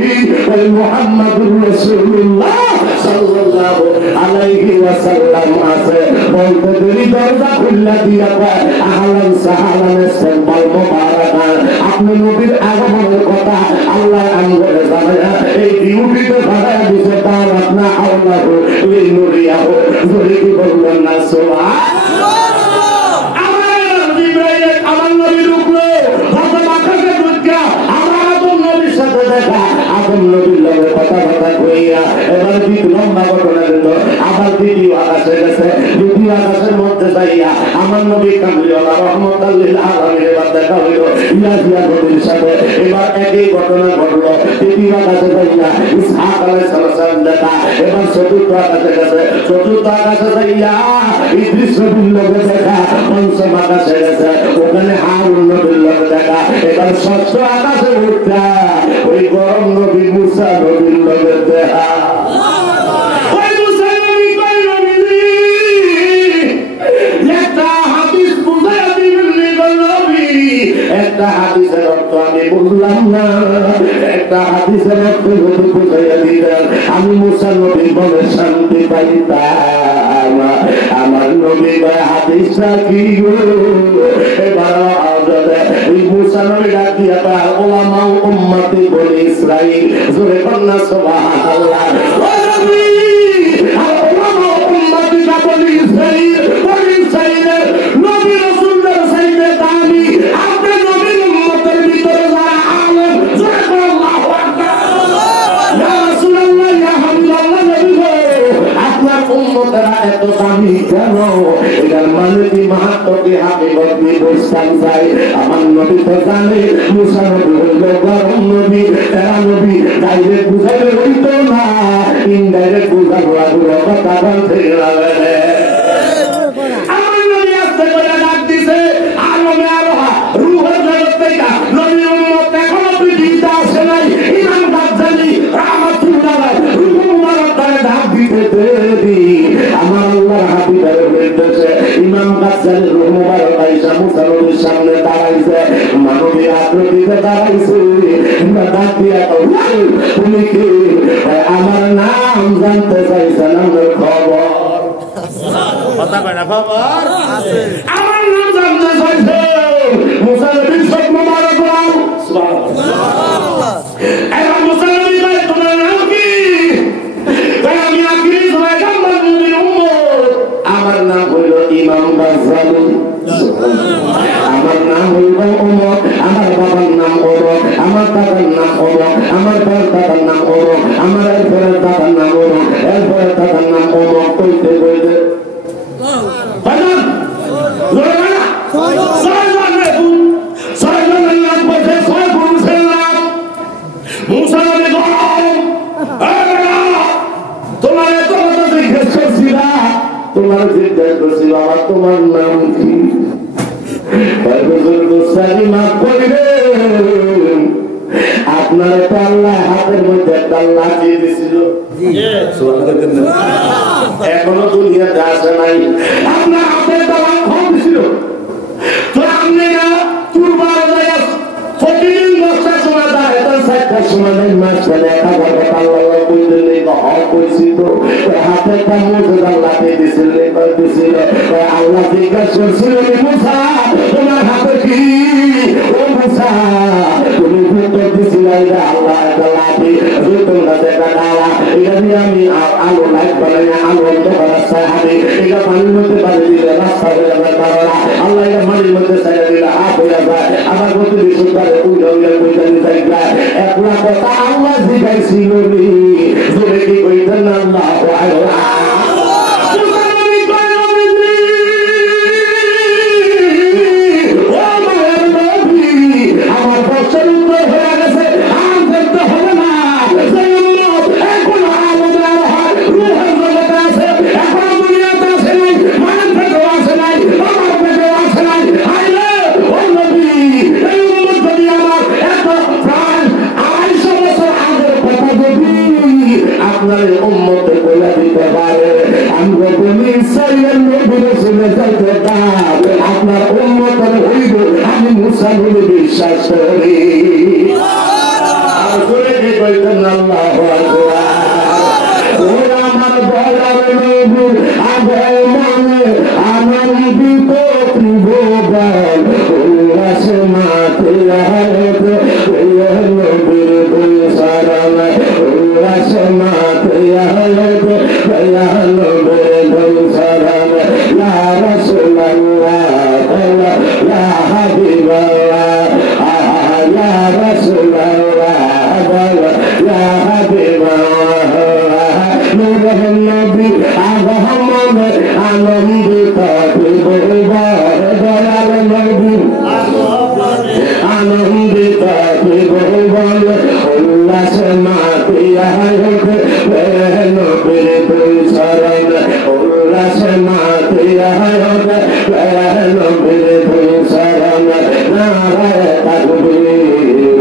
ওই মুহাম্মাদুর রাসূলুল্লাহ সাল্লাল্লাহু আলাইহি ওয়াসাল্লাম আছে বলতে দেরি দরজা খুলে দিয়া কয় আহলান সাহালান ইসতাকবাল মুবারাকান আপনি নবীর আগমনের কথা আল্লাহ আমরে জানায়া এই ডিউটিতে ভাড়া দিতে তার আপনা আল্লাহ এই নরিয়াও জোরে কি বলবেন না সুবহানাল্লাহ আমার জিবরাইল আমার নবী রুকলো প্রথম আকাশে ঢুকা আমার আদম নবীর সাথে দেখা আদম নবীর লগে কথা কইয়া এবার কি লম্বা ঘটনা দিল আবার দ্বিতীয় আকাশে গেছে দ্বিতীয় আকাশের মধ্যে যাইয়া আমার নবী কামলিওয়ালা রহমতুল লিল আলামিন এবার দেখা হইল ইয়াহিয়া নবীর সাথে এবার একই ঘটনা ঘটলো তৃতীয় আকাশে যাইয়া ইসহাক আলাইহিস সালাম দেখা এবার চতুর্থ আকাশে গেছে চতুর্থ আকাশে যাইয়া ইদ্রিস নবীর লগে দেখা পঞ্চম আকাশে গেছে ওখানে হারুন নবীর লগে দেখা এবার ষষ্ঠ আকাশে উঠা ওই গরম নবী মুসা নবীর লগে দেখা একটা হাদিসের অর্থ আমি বললাম না একটা হাদিসের অর্থ যদি বুঝাইয়া দিলেন আমি মুসা নবী বলে শান্তি পাইতাম আমার নবী হাদিসটা কি এবার এই মুসা নবী ডাক দিয়া পায় ওলামা উম্মতি বলে ইসরাইল জোরে কন্যা সুবহানাল্লাহ ওলামা উম্মতি বলে ইসরাইল নবী রাসূলদের সাইতে দামি আপনি নবীর উম্মতের ভিতরে যারা আলেম জোরে করে আল্লাহু আকবার ইয়া রাসূলুল্লাহ ইয়া হাবিবাল্লাহ নবী গো আপনার উম্মতেরা এত দামি কেন এর মানে কি মাহাত্ম কি হাবিবতি বুঝতাম চাই আমার নবী তো জানে মুসা নবী হইল গরম নবী এরা নবী ডাইরেক্ট বুঝাইলে হইতো না ইনডাইরেক্ট বুঝাবো লাগলো কথা বলতে গেলে আমার আল্লাহর হাবিবের নির্দেশে ইমাম গাজ্জালী মুবারক আয়েশা মুসা নবীর সামনে দাঁড়াইছে মানবী আকৃতিতে দাঁড়াইছে ডাক দিয়া তুমি কি আমার নাম জানতে চাইছেন আমার খবর কথা কয় না খবর আছে আমার নাম জানতে চাইছে মুসা নবীর সব মুবারক নাম সুবহানাল্লাহ এবার মুসা নবী কয় তোমার নাম কি আমি আকিরি পয়গম্বর নবীর উম্মত আমার নাম হইল ইমাম গাজ্জালী আমার নাম হইল উমর আমার বাবার নাম ওমর আমার দাদার নাম ওমর আমার দাদার নাম ওমর আমার করছি বাবা তোমার নাম কি? আপনার তো আল্লাহ হাতের মধ্যে একটা লাঠি দিছিল, এখনো দুনিয়াতে আসে নাই। আপনার হাতে তালা খোল ছিল, তো আপনি না তুরবার প্রতিদিন 10টার সময় দাঁড়ায় 4টার সময় মাঝখানে একা কথা আল্লাহ কইলেন হক কইছি তো হাতে কামড়ে লাঠি দিছিল দিছিল। আল্লাহ জিজ্ঞাসা করছিল মুসা তোমার হাতে কি? ও মুসা তুমি উত্তর দিছিল আল্লাহ একটা লাঠি, তোমরা দেখা ডালা, এটা দিয়ে আমি আলো লাইট বানাই আলো অন্ধকার রাস্তায় হাঁটি, এটা পানির মধ্যে পানি দিলে রাস্তা হয়ে যাবে তারা। আল্লাহ এটা মাটির মধ্যে ছাইড়া দিলে হাফ হয়ে যায়। আমার মধ্যে বিশুদ্ধারে উইলা উইলা কইতা দিতে যায়। একলা কথা আল্লাহ জিজ্ঞাসিল নি জোরে কি কইতেন আল্লাহ আমার প্রশ্নের উত্তর হয়ে গেছে, আর দেখতে হবে না। এখন আমাদের রুহের জগতে আছে, এখন দুনিয়াতে আছে নাই, মায়ের পেটেও আছে নাই, বাবার পেটেও আছে নাই। আইলে ও নবী এই উম্মত যদি আমার এত প্রাণ 250 বছর আগের কথা যদি আপনার উম্মতে বলে দিতে পারে, আমরা বলি ইসরায়েলের নবীর শুনে যাইতে পার আপনার উম্মতের হইব আমি মুসা বলে বিশ্বাস করি। আর করে কি কইতেন আল্লাহু আকবার। ওরা আমার বলার নবী আগে মানে আনন্দিত ত্রিভুবন উল্লাস মাতে আহত নবীর দুই সারাম উল্লাস মাতে আহত নবীর দুই সারাম ইয়া রাসূলুল্লাহ ইয়া হাবিবাল্লাহ ইয়া রাসূলুল্লাহ ইয়া হাবিবাল্লাহ নূরুন নবী আগমন আনন্দিত ত্রিভুবন দয়াল নবী আনন্দিত ত্রিভুবন উল্লাস মাতিয়া নবীর দুই শরণ উল্লাস মাতিয়া নবীর দুই শরণ নারায়ে তাকবীর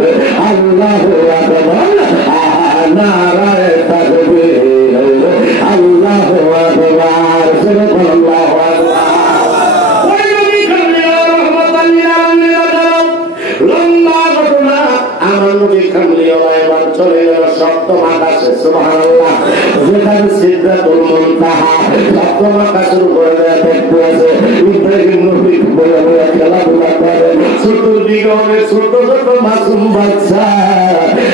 আল্লাহু আকবার নারায়ে তাকবীর আল্লাহু আকবার সুবহানাল্লাহু আকবার। আমার নবী কামলিওয়ালা এবার চলে গেল সপ্তম আকাশে, সুবহানাল্লাহ। যেখানে সিদরাতুল মুনতাহা সপ্তম আকাশের উপরে দেখতে আছে। ইব্রাহিম নবী বলে বলে খেলাধুলা করে, চতুর্দিকে অনেক ছোট ছোট মাসুম বাচ্চা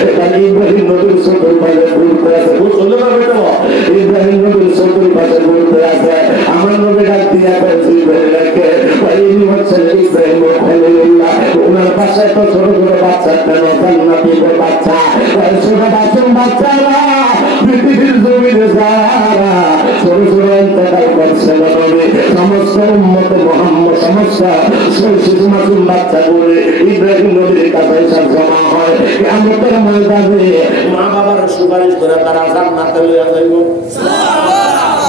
এখানে ইব্রাহিম নবীর চতুর্পাশে ঘুরতে আছে। বুঝতে পারবে তো ইব্রাহিম নবীর চতুর্পাশে ঘুরতে আছে। আমার নবী ডাক দিয়া করেছে ইব্রাহিমকে, ইনি হচ্ছেন ইব্রাহিম খলিলুল্লাহ। ওনার পাশে তো ছোট ছোট বাচ্চা কেন? জান্নাতীদের বাচ্চা, ছোট মাসুম বাচ্চারা পৃথিবীর জমিনে যারা ছোট ছোট ইন্তেকাল করছে নবী সমস্ত উম্মতে মুহাম্মদ সমস্ত শিশু মাসুম বাচ্চা বলে ইব্রাহিম নবীর কাছে সব জমা হয়। কিয়ামতের ময়দানে মা বাবার সুপারিশ করে তারা জান্নাতে লইয়া যাইব।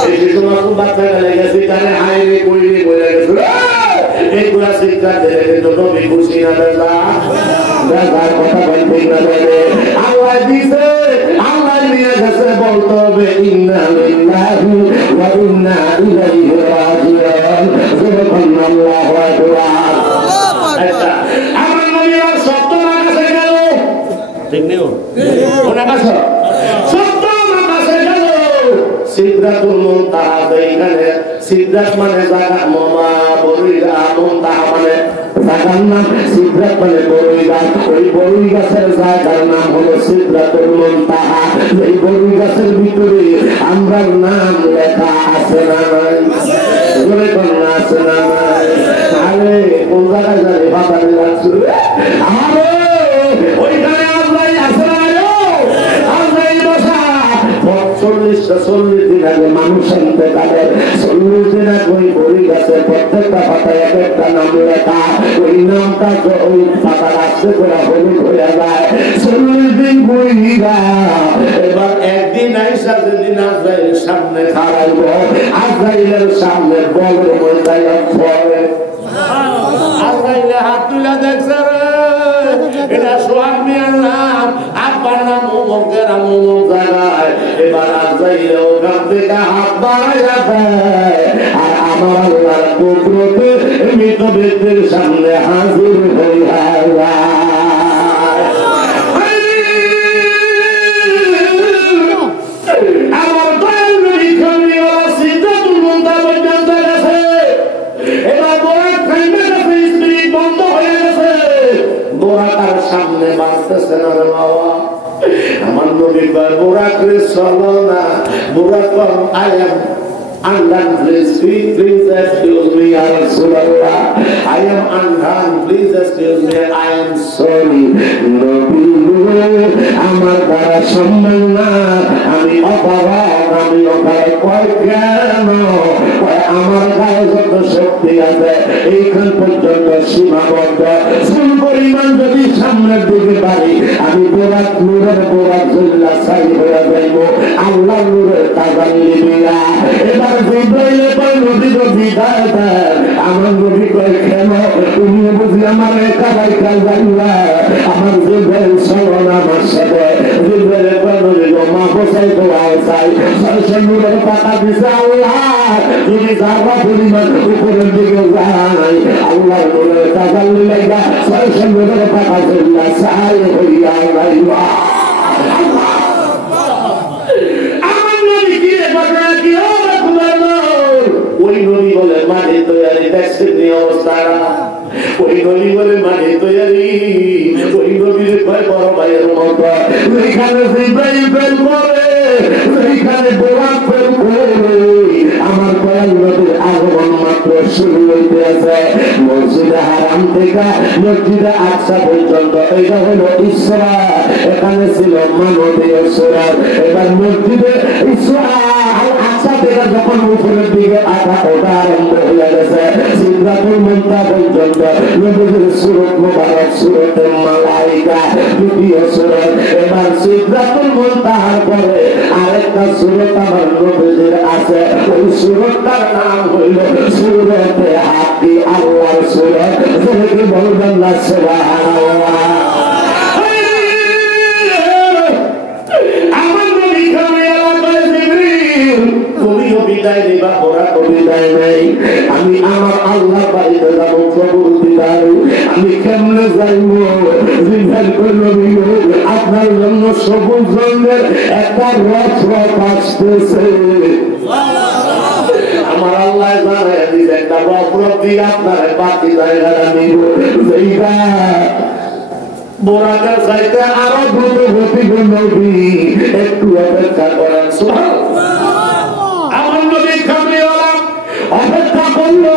এই শিশু মাসুম বাচ্চা গেলে গেছে তারে হাইরে কইরে বলে গেছে এইগুলা শিক্ষা দিলে কিন্তু নবী খুশি না বেলা বেলার কথা বলতে না বলে আল্লাহ দিছে আল্লাহ নিয়ে গেছে বলতে হবে ইন্না লিল্লাহি ওয়া ইন্না ইলাইহি রাজিউন। সুবহানাল্লাহু আকবার। আচ্ছা আমার নবী আর সপ্তম আকাশে গেল, ঠিক নেই কোন আকাশে? সপ্তম আকাশে গেল সিদরাতুল মুনতাহা। এইখানে সিদরাত মানে জায়গা, মামা বড়ইরা, মুনতাহা মানে জায়গার নাম, সিদরাত মানে বড়ই গাছ। ওই বড়ই গাছের জায়গার নাম হলো সিদরাতুল মুনতাহা। এই বড়ই গাছের ভিতরে আমরা নাম লেখা আছে না নাই? বলে কোন আছে না নাই? আরে কোন জায়গায় জানি বাতারে যাচ্ছে আমারে ওইখানে আল্লাহ আছে না? আল্লাহ বসা 40 দিন আগে মানুষ ইন্তেকালের 40 দিন আগে ওই বড়ি গাছে প্রত্যেকটা পাতায় এক একটা নাম লেখা, ওই নামটা ওই পাতা রাস্তে করে হলুদ হয়ে যায়। 40 দিন বইরা এবার একদিন আইসা যেদিন আজরাইলের সামনে খাড়াইব, আজরাইলের সামনে বলের মধ্যে পড়ে। আজরাইলে হাত তুলে দেখছে রে, এটা সোহাগ মিয়ার নাম, আব্বার নাম অমুকের অমুক জায়গায়। এবার আজরাইলে ওখান থেকে হাত বাড়াইয়া দেয়, আর আমার আল্লাহর কুদরতে মৃত ব্যক্তির সামনে হাজির হইয়া যায়। আমার দয়াল নবী কামলিওয়ালা সিদরাতুল মুনতাহা পর্যন্ত গেছে। এবার বোরাক থাইমা গেছে, স্পিরিট বন্ধ হয়ে গেছে। বোরাকার সামনে বাঁচতেছে না রে বাবা। আমার নবী কয় বোরাক রে চলো না। বোরাক I am undone, please excuse me, ya Rasulullah. I am undone, please excuse me, I am sorry. নবী আমার দ্বারা সম্ভব না, আমি অপারগ, আমি অপারগ। কয় কেন? আমার গায়ে যত শক্তি আছে এইখান পর্যন্ত সীমাবদ্ধ। ফুল পরিমাণ যদি সামনের দিকে বাড়ি, আমি বোরাক নূরের বোরাক জুল্লা সাই হয়ে যাইব আল্লাহ নূরের তাজাল্লি দিয়া। এবার জিব্রাইলে কয় নবী তো বিদায় দেন। আমার নবী কয় কেন? তুমি বুঝি আমার একা বাইকা যাইলা? আমার জিব্রাইল চলো না আমার সাথে। জিব্রাইলে কয় নবী গো মা বসাই তো চাই, সরাসরি নূরের পাতা দিছে আল্লাহ। যদি যাবা পরিমাণ উপরের দিকে যাই, আল্লাহ নূরের তাজাল্লি লাগা সরাসরি নূরের পাতা জুল্লা সাই হইয়া যাইবা। ওই নদী বলে মাটি তৈরি, দেখছেন অবস্থা। ওই নদী বলে মাটি তৈরি, ওই নদীর ভয় বড় ভাইয়ের মতো। ওইখানে জিব্রাইল ফেল করে, ওইখানে বোরাক ফেল করে। আমার দয়াল নদীর আগমন মাত্র শুরু হইতে আছে। মসজিদে হারাম থেকে মসজিদে আকসা পর্যন্ত এটা হলো ইসরা। এখানে ছিল মানবীয় সুরাত। এবার মসজিদে ইসরা আকসা থেকে যখন উপরের দিকে আধা ওটা আরম্ভ হয়ে গেছে, সিদরাতুল মুনতাহা পর্যন্ত নবীর সূরত মুবারক সূরতে মালাইকা দ্বিতীয় সূরত। এবার সিদরাতুল মুনতাহার পরে আরেকটা সূরত আমার নবীর আছে, ওই সূরতটার নাম হইল সূরতে হাতি, আল্লাহর সূরত। যেটাকে বলবেন না সুবহানাল্লাহ। বিদায় নিবা, ওরা তো বিদায় নেই। আমি আমার আল্লাহ বাড়িতে যাবো, প্রভুর বিদায়। আমি কেমনে যাইব? আপনার জন্য সবুজ রঙের একটা রথ আসতেছে। আমার আল্লাহ জানাই দিছে একটা রথ দিয়ে আপনার বাকি জায়গাটা নিব। সেইটা বোরাকের চাইতে আরো দ্রুত গতি নবী, একটু অপেক্ষা করেন। আমার নবী কামলিওয়ালা অপেক্ষা করলো।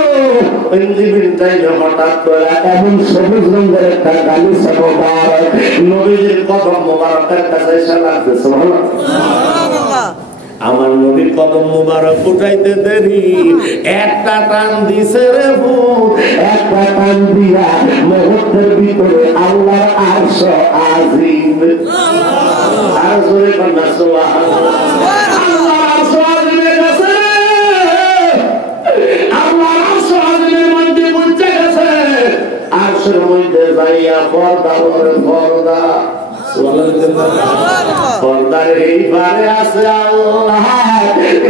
হঠাৎ করে এমন সবুজ রঙের একটা গালিচা মোবারক নবীর কদম মোবারকের কাছে এসে লাগছে। সুবহানাল্লাহ। আমার নবীর কদম মোবারক উঠাইতে দেরি, একটা টান দিছে রে ভূত, একটা টান দিয়া মুহূর্তের ভিতরে আল্লাহর আরশ আজিম। আর জোরে কন্যা সুবহানাল্লাহ। আল্লাহর আরশ আজিমের কাছে, আল্লাহর আরশ আজিমের মধ্যে পৌঁছে গেছে। আরশের মধ্যে যাইয়া পর্দা করে পর্দা, পর্দার এইবারে আছে আল্লাহ,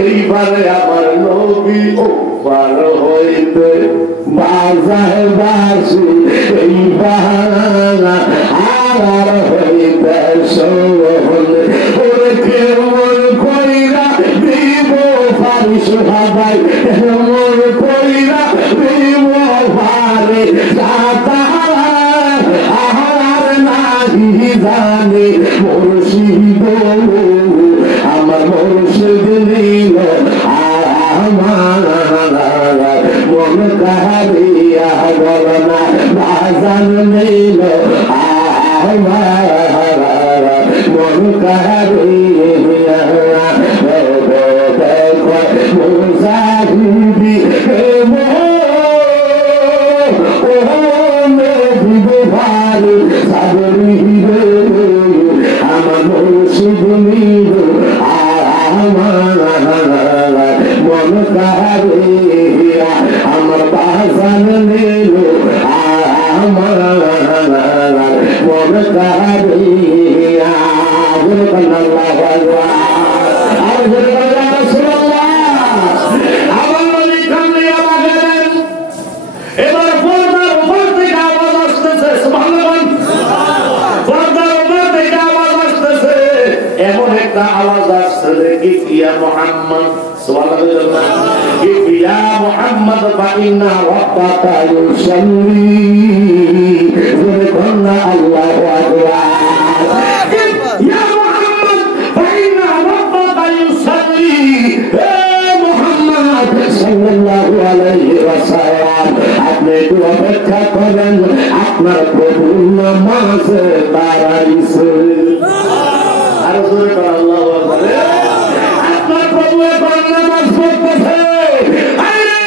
এইবারে আমার নবী ওপার হইতে বাজায় বাসি, এইবার আর হইতে শোভন। ওরে কেমন কইরা দিব পারি সুহাবাই, কেমন কইরা দিব পারি জানে মুর্শিদ, আমার মুর্শিদ দিল আমার মন কাহারিয়া বল না বাজান নিল আমার মন কাহারিয়া মুজাহিদ সাহাবিয়া আল্লাহু আকবার আর বলে ইয়া রাসূলুল্লাহ আমার নবী কামলিয়া লাগেন এবার পর্দার উপর থেকে আওয়াজ আসতেছে সুবহানাল্লাহ পর্দার উপর থেকে আওয়াজ আসতেছে এমন একটা আওয়াজ আসছে কি ইয়া মুহাম্মদ সুবহানাল্লাহ কি ইয়া মুহাম্মদ ফাইন্না রাব্বাকা ইউসাল্লি বলে কন্না আল্লাহু আকবার ইয়া মুহাম্মদ ফাইন্না রাব্বাকা ইউসাল্লি হে মুহাম্মদ সাল্লাল্লাহু আলাইহি ওয়াসাল্লাম আপনি একটু অপেক্ষা করেন আপনার প্রভু নামাজে দাঁড়াইছে আর জোরে করে আল্লাহু আকবার আপনার প্রভু এখন নামাজ পড়তেছে আরে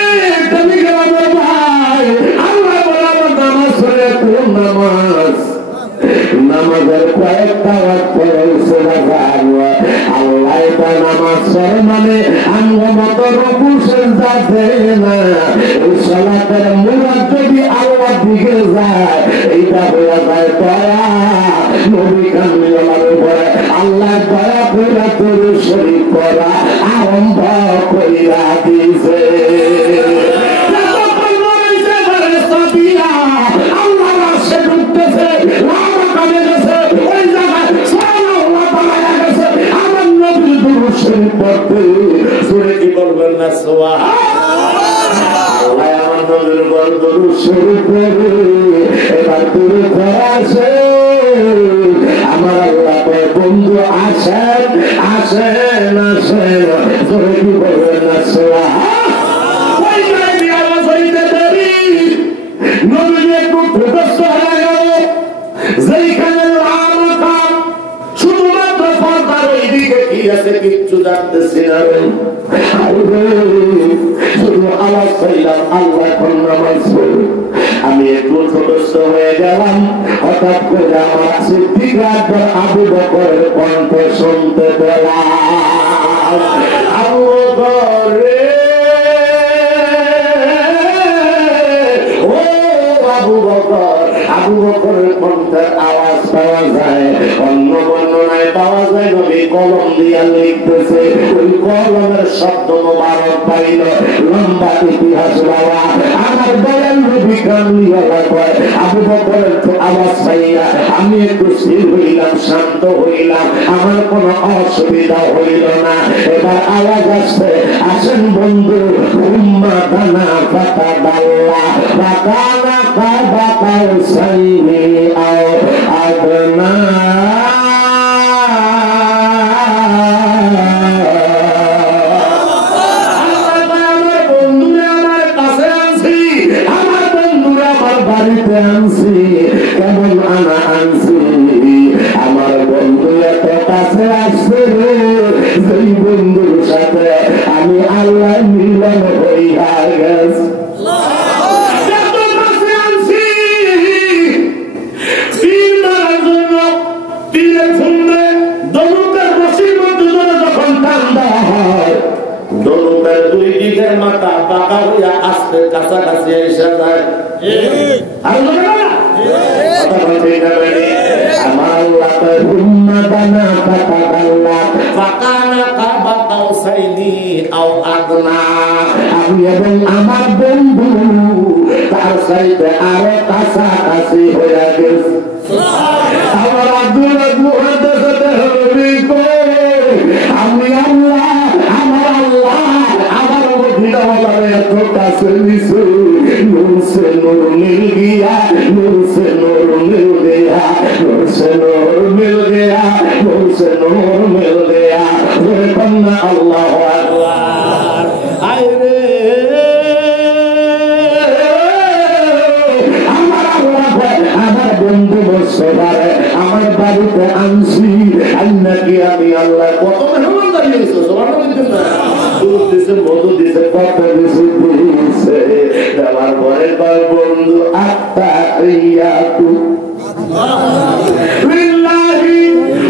তুমি কি আমার ভাই আল্লাহ বলে নামাজ পড়ে কোন নামাজ নামাজের কয়েকটা ওয়াক্ত রয়েছে আল্লাহ এটা নামাজ পড়ে মানে আঙ্গমত রকু সেজদা দেয় না এই সালাতের মুরাদ যদি আল্লাহর দিকে যায় এইটা হয়ে যায় দয়া নবী কামলিওয়ালার উপরে আল্লাহ দয়া কইরা তোর শরীর করা আরম্ভ কইরা দিছে কি বলবেন না সুবহানাল্লাহ আমার নবীর উপর দরুদ শরীফ পড়ে এবার দরুদ পড়াছে আমার আল্লাহ বন্ধু আসেন আসেন আসেন জোরে কি বলবেন না সুবহানাল্লাহ ওই জায়গায় আওয়াজ হইতে দেরি নবী একটু প্রবেশ হয়ে গেল যেখানে কিচ্ছু জানতেছি না শুধু আওয়াজ পাইলাম আল্লাহ এখন নামাজ পড়ে আমি একটু ছোটস্থ হয়ে গেলাম হঠাৎ করে আমার সিদ্দিক আকবর আবু বকরের কণ্ঠ শুনতে পেলাম আবু বকর ও আবু বকর আবু বকরের কণ্ঠের আওয়াজ পাওয়া যায় অন্য বর্ণনায় পাওয়া যায় নবী কলম দিয়া লিখতেছে ওই কলমের শব্দ মোবারক পাইল লম্বা ইতিহাস বাবা আমার দয়াল নবী কামলিওয়ালা কয় আবু বকরের আওয়াজ পাইয়া আমি একটু স্থির হইলাম শান্ত হইলাম আমার কোনো অসুবিধা হইল না এবার আওয়াজ আসছে আসেন বন্ধু উম্মা দানা পাতা ডাল্লা বাকানা কাবা কাউসাইনি আও আদনা বাড়িতে আনছি কেমন আনা আনছি আমার বন্ধু এত কাছে আসছে রে যেই বন্ধুর সাথে আমি আল্লাহ মিলন হইয়া গেছি দুই দিকের মাথা বাঁকা হইয়া আসতে কাছাকাছি এসে যায় আমার আল্লাহ হুম্মা দানা পাতা আল্লাহ ফাকানা কাবা কাউসাইনি আও আদনা আমি এবং আমার বন্ধু তার সাথে আরো কাছাকাছি হয়ে গেছে আমার আব্দুল মুহাদ্দিস দেহলভি আমি আল্লাহ আমার আল্লাহ আমার মদিনাওয়ালার এত কাছে নিছে নূর সে নূর মিল গিয়া নূর সে নূর মিল গিয়া নূর সে নূর মিল গিয়া নূর সে নূর মিল গিয়া ওরে কন্না আল্লাহু আকবার আইরে আমার আল্লাহ আমার বন্ধু বসবারে আমার বাড়িতে আনছি আল্লাহকে আমি আল্লাহ কত মেহমান দাঁড়িয়েছো সুবহানাল্লাহ দুধ দিছে মধু দিছে কত কিছু দিছে দেওয়ার পরে কয় বন্ধু আত্তাহিয়াতু লিল্লাহি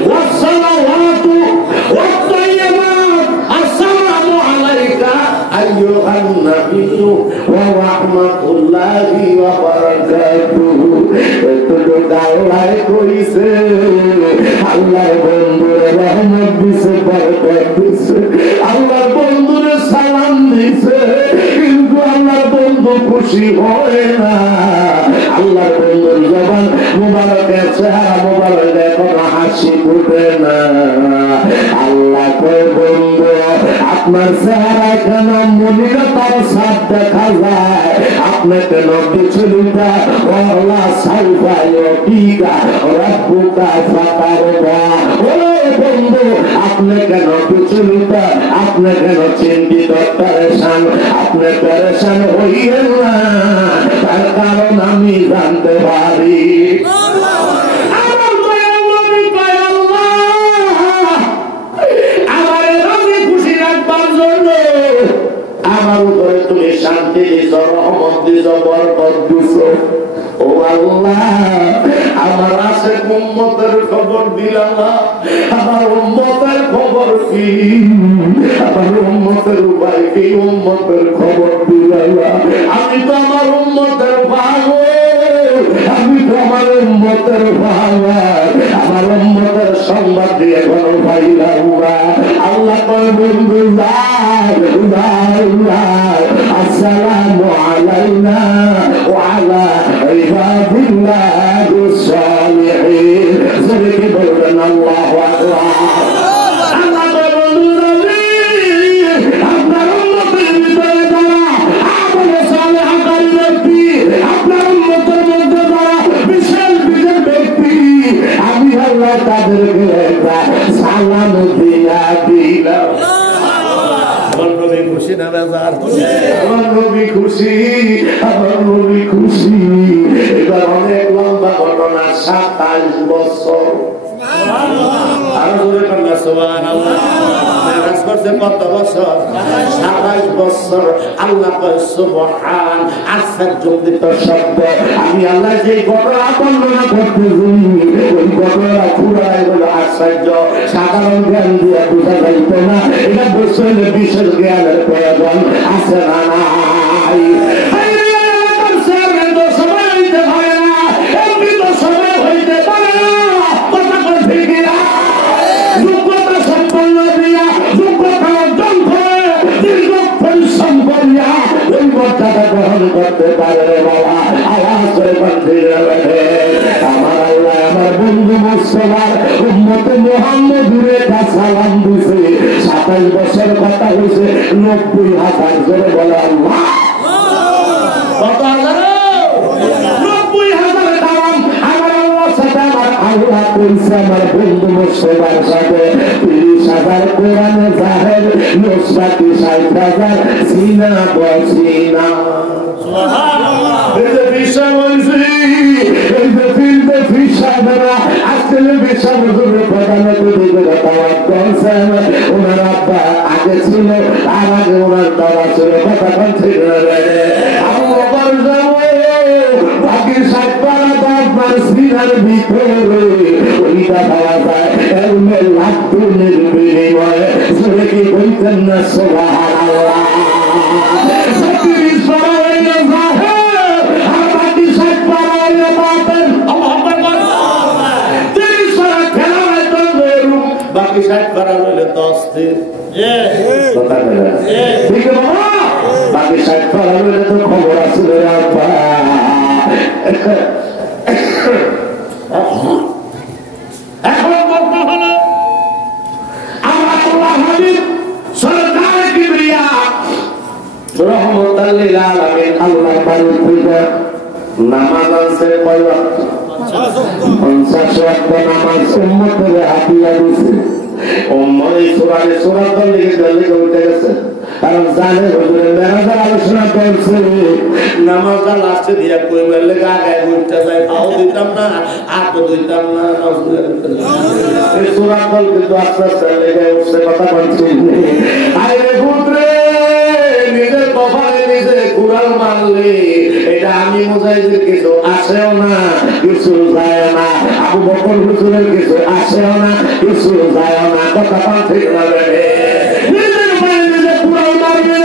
ওয়াসসালাওয়াতু ওয়াত-তাইয়্যিবাত আসসালামু আলাইকা আইয়ুহান নাবিয়্যু ওয়া রাহমাতুল্লাহি ওয়া বারাকাতুহু এতটুকু আল্লাহ কইছে হয় না। আল্লাহর বন্ধুর জবান মুবারকের চেহারা মুবারক দেখো না হাসি ফুটে না। আল্লাহ কয় বন্ধু আপনার চেহারা কেন মনিরতার সাথ দেখা যায়, আপনি কেন বিচলিতা ওলা সাইফায় টিকা রব্বুকা ফাতারবা। ও বন্ধু আপনি কেন বিচলিতা, আপনি কেন চিন্তিত পেরেশান, আপনি পেরেশান হইয়েন না, তার কারণ আমি জানতে পারি। আমার উপরে তুমি শান্তি দিছ, রহমত দিছ, বরকত দিছ। ও আল্লাহ আমার আছে উম্মতের খবর দিলা না, আমার উম্মতের খবর কি, আমার উম্মতের উপায় কি, উম্মতের খবর দিলা না। আমি তো আমার উম্মতের ভালো, আমি তো আমার উম্মতের ভালো, আমার উম্মতের সংবাদ দিয়ে কোনো পাইলাম না। আল্লাহ কয় বন্ধু আসসালামু আলাইনা ওয়া আলা ইবাদিল্লাহিস সালিহিন। সবাই বলবেন আল্লাহু আকবার। আল্লাহ বন্ধু আপনার উম্মতের ভিতরে যারা আমলে সালেহ কারী ব্যক্তি, আপনার উম্মতের মধ্যে যারা বিশাল বিশাল ব্যক্তি, আমি আল্লাহ তাদেরকে একটা সালাম দিয়া দিলাম। আমার নবী খুশি না বেজার? আমার নবী খুশি, আমার নবী খুশি। এবার অনেক লম্বা ঘটনা, 27 বছর। আরো জোরে কন্যা সুবহানাল্লাহ। মেরাজ করছে কত বছর? 27 বছর। আল্লাহ কয় সুবহান, আশ্চর্যজনিত শব্দ। আমি আল্লাহ যে ঘটনা বর্ণনা করতেছি, ওই ঘটনা পুরাই হলো আশ্চর্য। সাধারণ জ্ঞান দিয়ে বোঝা যাইত না, এটা বুঝতে বিশেষ জ্ঞানের প্রয়োজন আছে না নাই? গ্রহণ করতে পারে বাবা, আওয়াজ করে আমার আল্লাহ আমার বন্ধু মুস্তাফার উম্মতে মুহাম্মদের সালাম দিছে। 27 বছর কথা হয়েছে 90,000 জোরে বলে আল্লাহ। কত হাজার? 90,000 দাম আমার আল্লাহর সাথে আমার আল্লাহ কইছে আমার বন্ধু মুস্তাফার সাথে 30,000 কোরআনে জাহের, নুসরাতি 60,000 সিনা বসিনা। সুবহানাল্লাহ। এই যে বিষয় বলছি, এই যে ফিল্ডে ফিশাবেরা আজকে বিষয়গুলো প্রধানত দিকে দাওয়াত করছেন। ওনার আব্বা আগে ছিল, আর আগে ওনার দাওয়া ছিল, কথা বলছি আবু বকর যাবো বাকি 60 পারা আপনার সিনার ভিতরে ওইটা পাওয়া যায় এমনি লাখের বিনিময়ে। জোরে কি বলতেন না সুবহানাল্লাহ? 30 পারা হইলে জাহের, আর বাকি 60 পারা হইলে বাতিল। আল্লাহু আকবার। 30 পারা খেলা হয়তো বেরু, বাকি 60 পারা হইলে তসদির। কথা বলে ঠিক বাবা, বাকি 60 পারা হইলে তো খবর আছে আব্বা। এখন বলতে হলো আমার আল্লাহ হাবিব সরকার কিবরিয়া রহমাতুল লিল আলামিন আল্লাহ বাড়ি থেকে নামাজ আছে কয় ওয়াক্ত? 50 ওয়াক্ত নামাজ উম্মতের হাতিয়া দিয়েছে। উম্মত সূরাত লিখে উঠে গেছে, কারণ জানে হুজুরের মেরাজের আলোচনা করছে। নামাজটা লাস্টে দিয়া কই বললে আগায় উঠতে যায়, তাও দিতাম না, আর তো দিতাম না। এই সূরাত কিন্তু আস্তে আস্তে লেগে উঠছে, কথা বলছি। আরে পুত্রে নিজের কপালে নিজে কুড়াল মারলে এটা আমি মুজাহিদের কিছু আসেও না, কিছু যায় না। আবু বকর হুজুরের কিছু আসেও না, কিছু যায় না। কথা বলছি নিজের কপালে নিজে কুড়াল মারবে।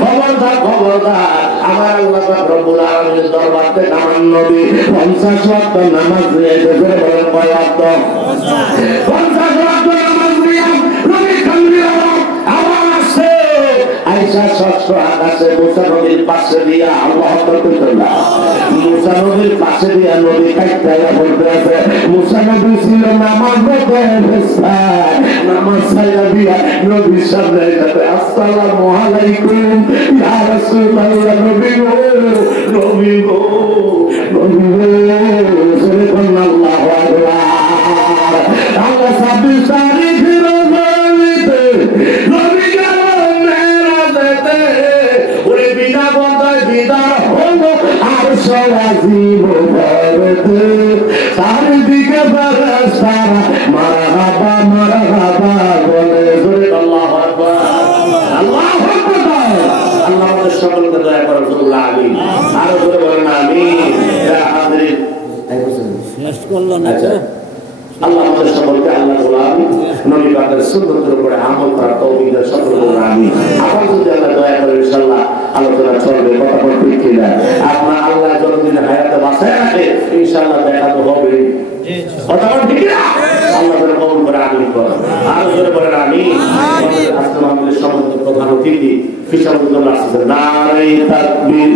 খবরদার খবরদার, আমার আল্লাহ পাক রব্বুল আলামিনের দরবার থেকে আমার নবী 50 ওয়াক্ত নামাজ দিয়ে এসেছে। বলেন কয় ওয়াক্ত? 50 ওয়াক্ত নামাজ দিয়ে নবী কামলি আওয়াজ আসছে। আয়েশা ষষ্ঠ আকাশে মুসা নদীর পাশে দিয়া আল্লাহ আকবার কইতেনা মুসা নদীর পাশে দিয়া নদী কাটতে বলতে আছে মুসা নদী ছিল নামাজ পড়তে অবস্থায় নামাজ ছাইরা দিয়া নদীর সামনে এসে আসসালামু আলাইকুম ইয়া রাসূলুল্লাহ নবী গো নবী গো নবী গো সাল্লাল্লাহু আলাইহি আল্লাহ 26 তারিখের রোজাতে নবী গেলেন মেরাজেতে ওরে বিনা বন্ধায় বিদায় হলো আরশ আজিম ভরতে চারিদিকে ফেরেশতারা মারহাবা মারহাবা বলে জোরে আল্লাহু আকবার আল্লাহু আকবার আল্লাহ আমাদের সকলকে দয়া করে রাসূলুল্লাহ আমিন আর জোরে বলেন আমিন ইয়া হাজিরিন শেষ করলো না আল্লাহ আমাদের সকলকে আল্লাহ গোলাম নবী পাকের সুন্নতের উপরে আমল করার তৌফিক দান সকলকে আমিন আবার যদি আল্লাহ দয়া করে ইনশাআল্লাহ আলোচনা চলবে কথা বলতে ঠিক না আপনার আল্লাহ যতদিন হায়াতে বাঁচায় রাখে ইনশাআল্লাহ দেখা তো হবে কথা বলতে ঠিক না আল্লাহ যেন কবুল করে আমিন করেন আর জোরে বলেন আমিন আজকে আমাদের সমস্ত প্রধান অতিথি ফিসাবুল্লাহ আসছেন নারে তাকবীর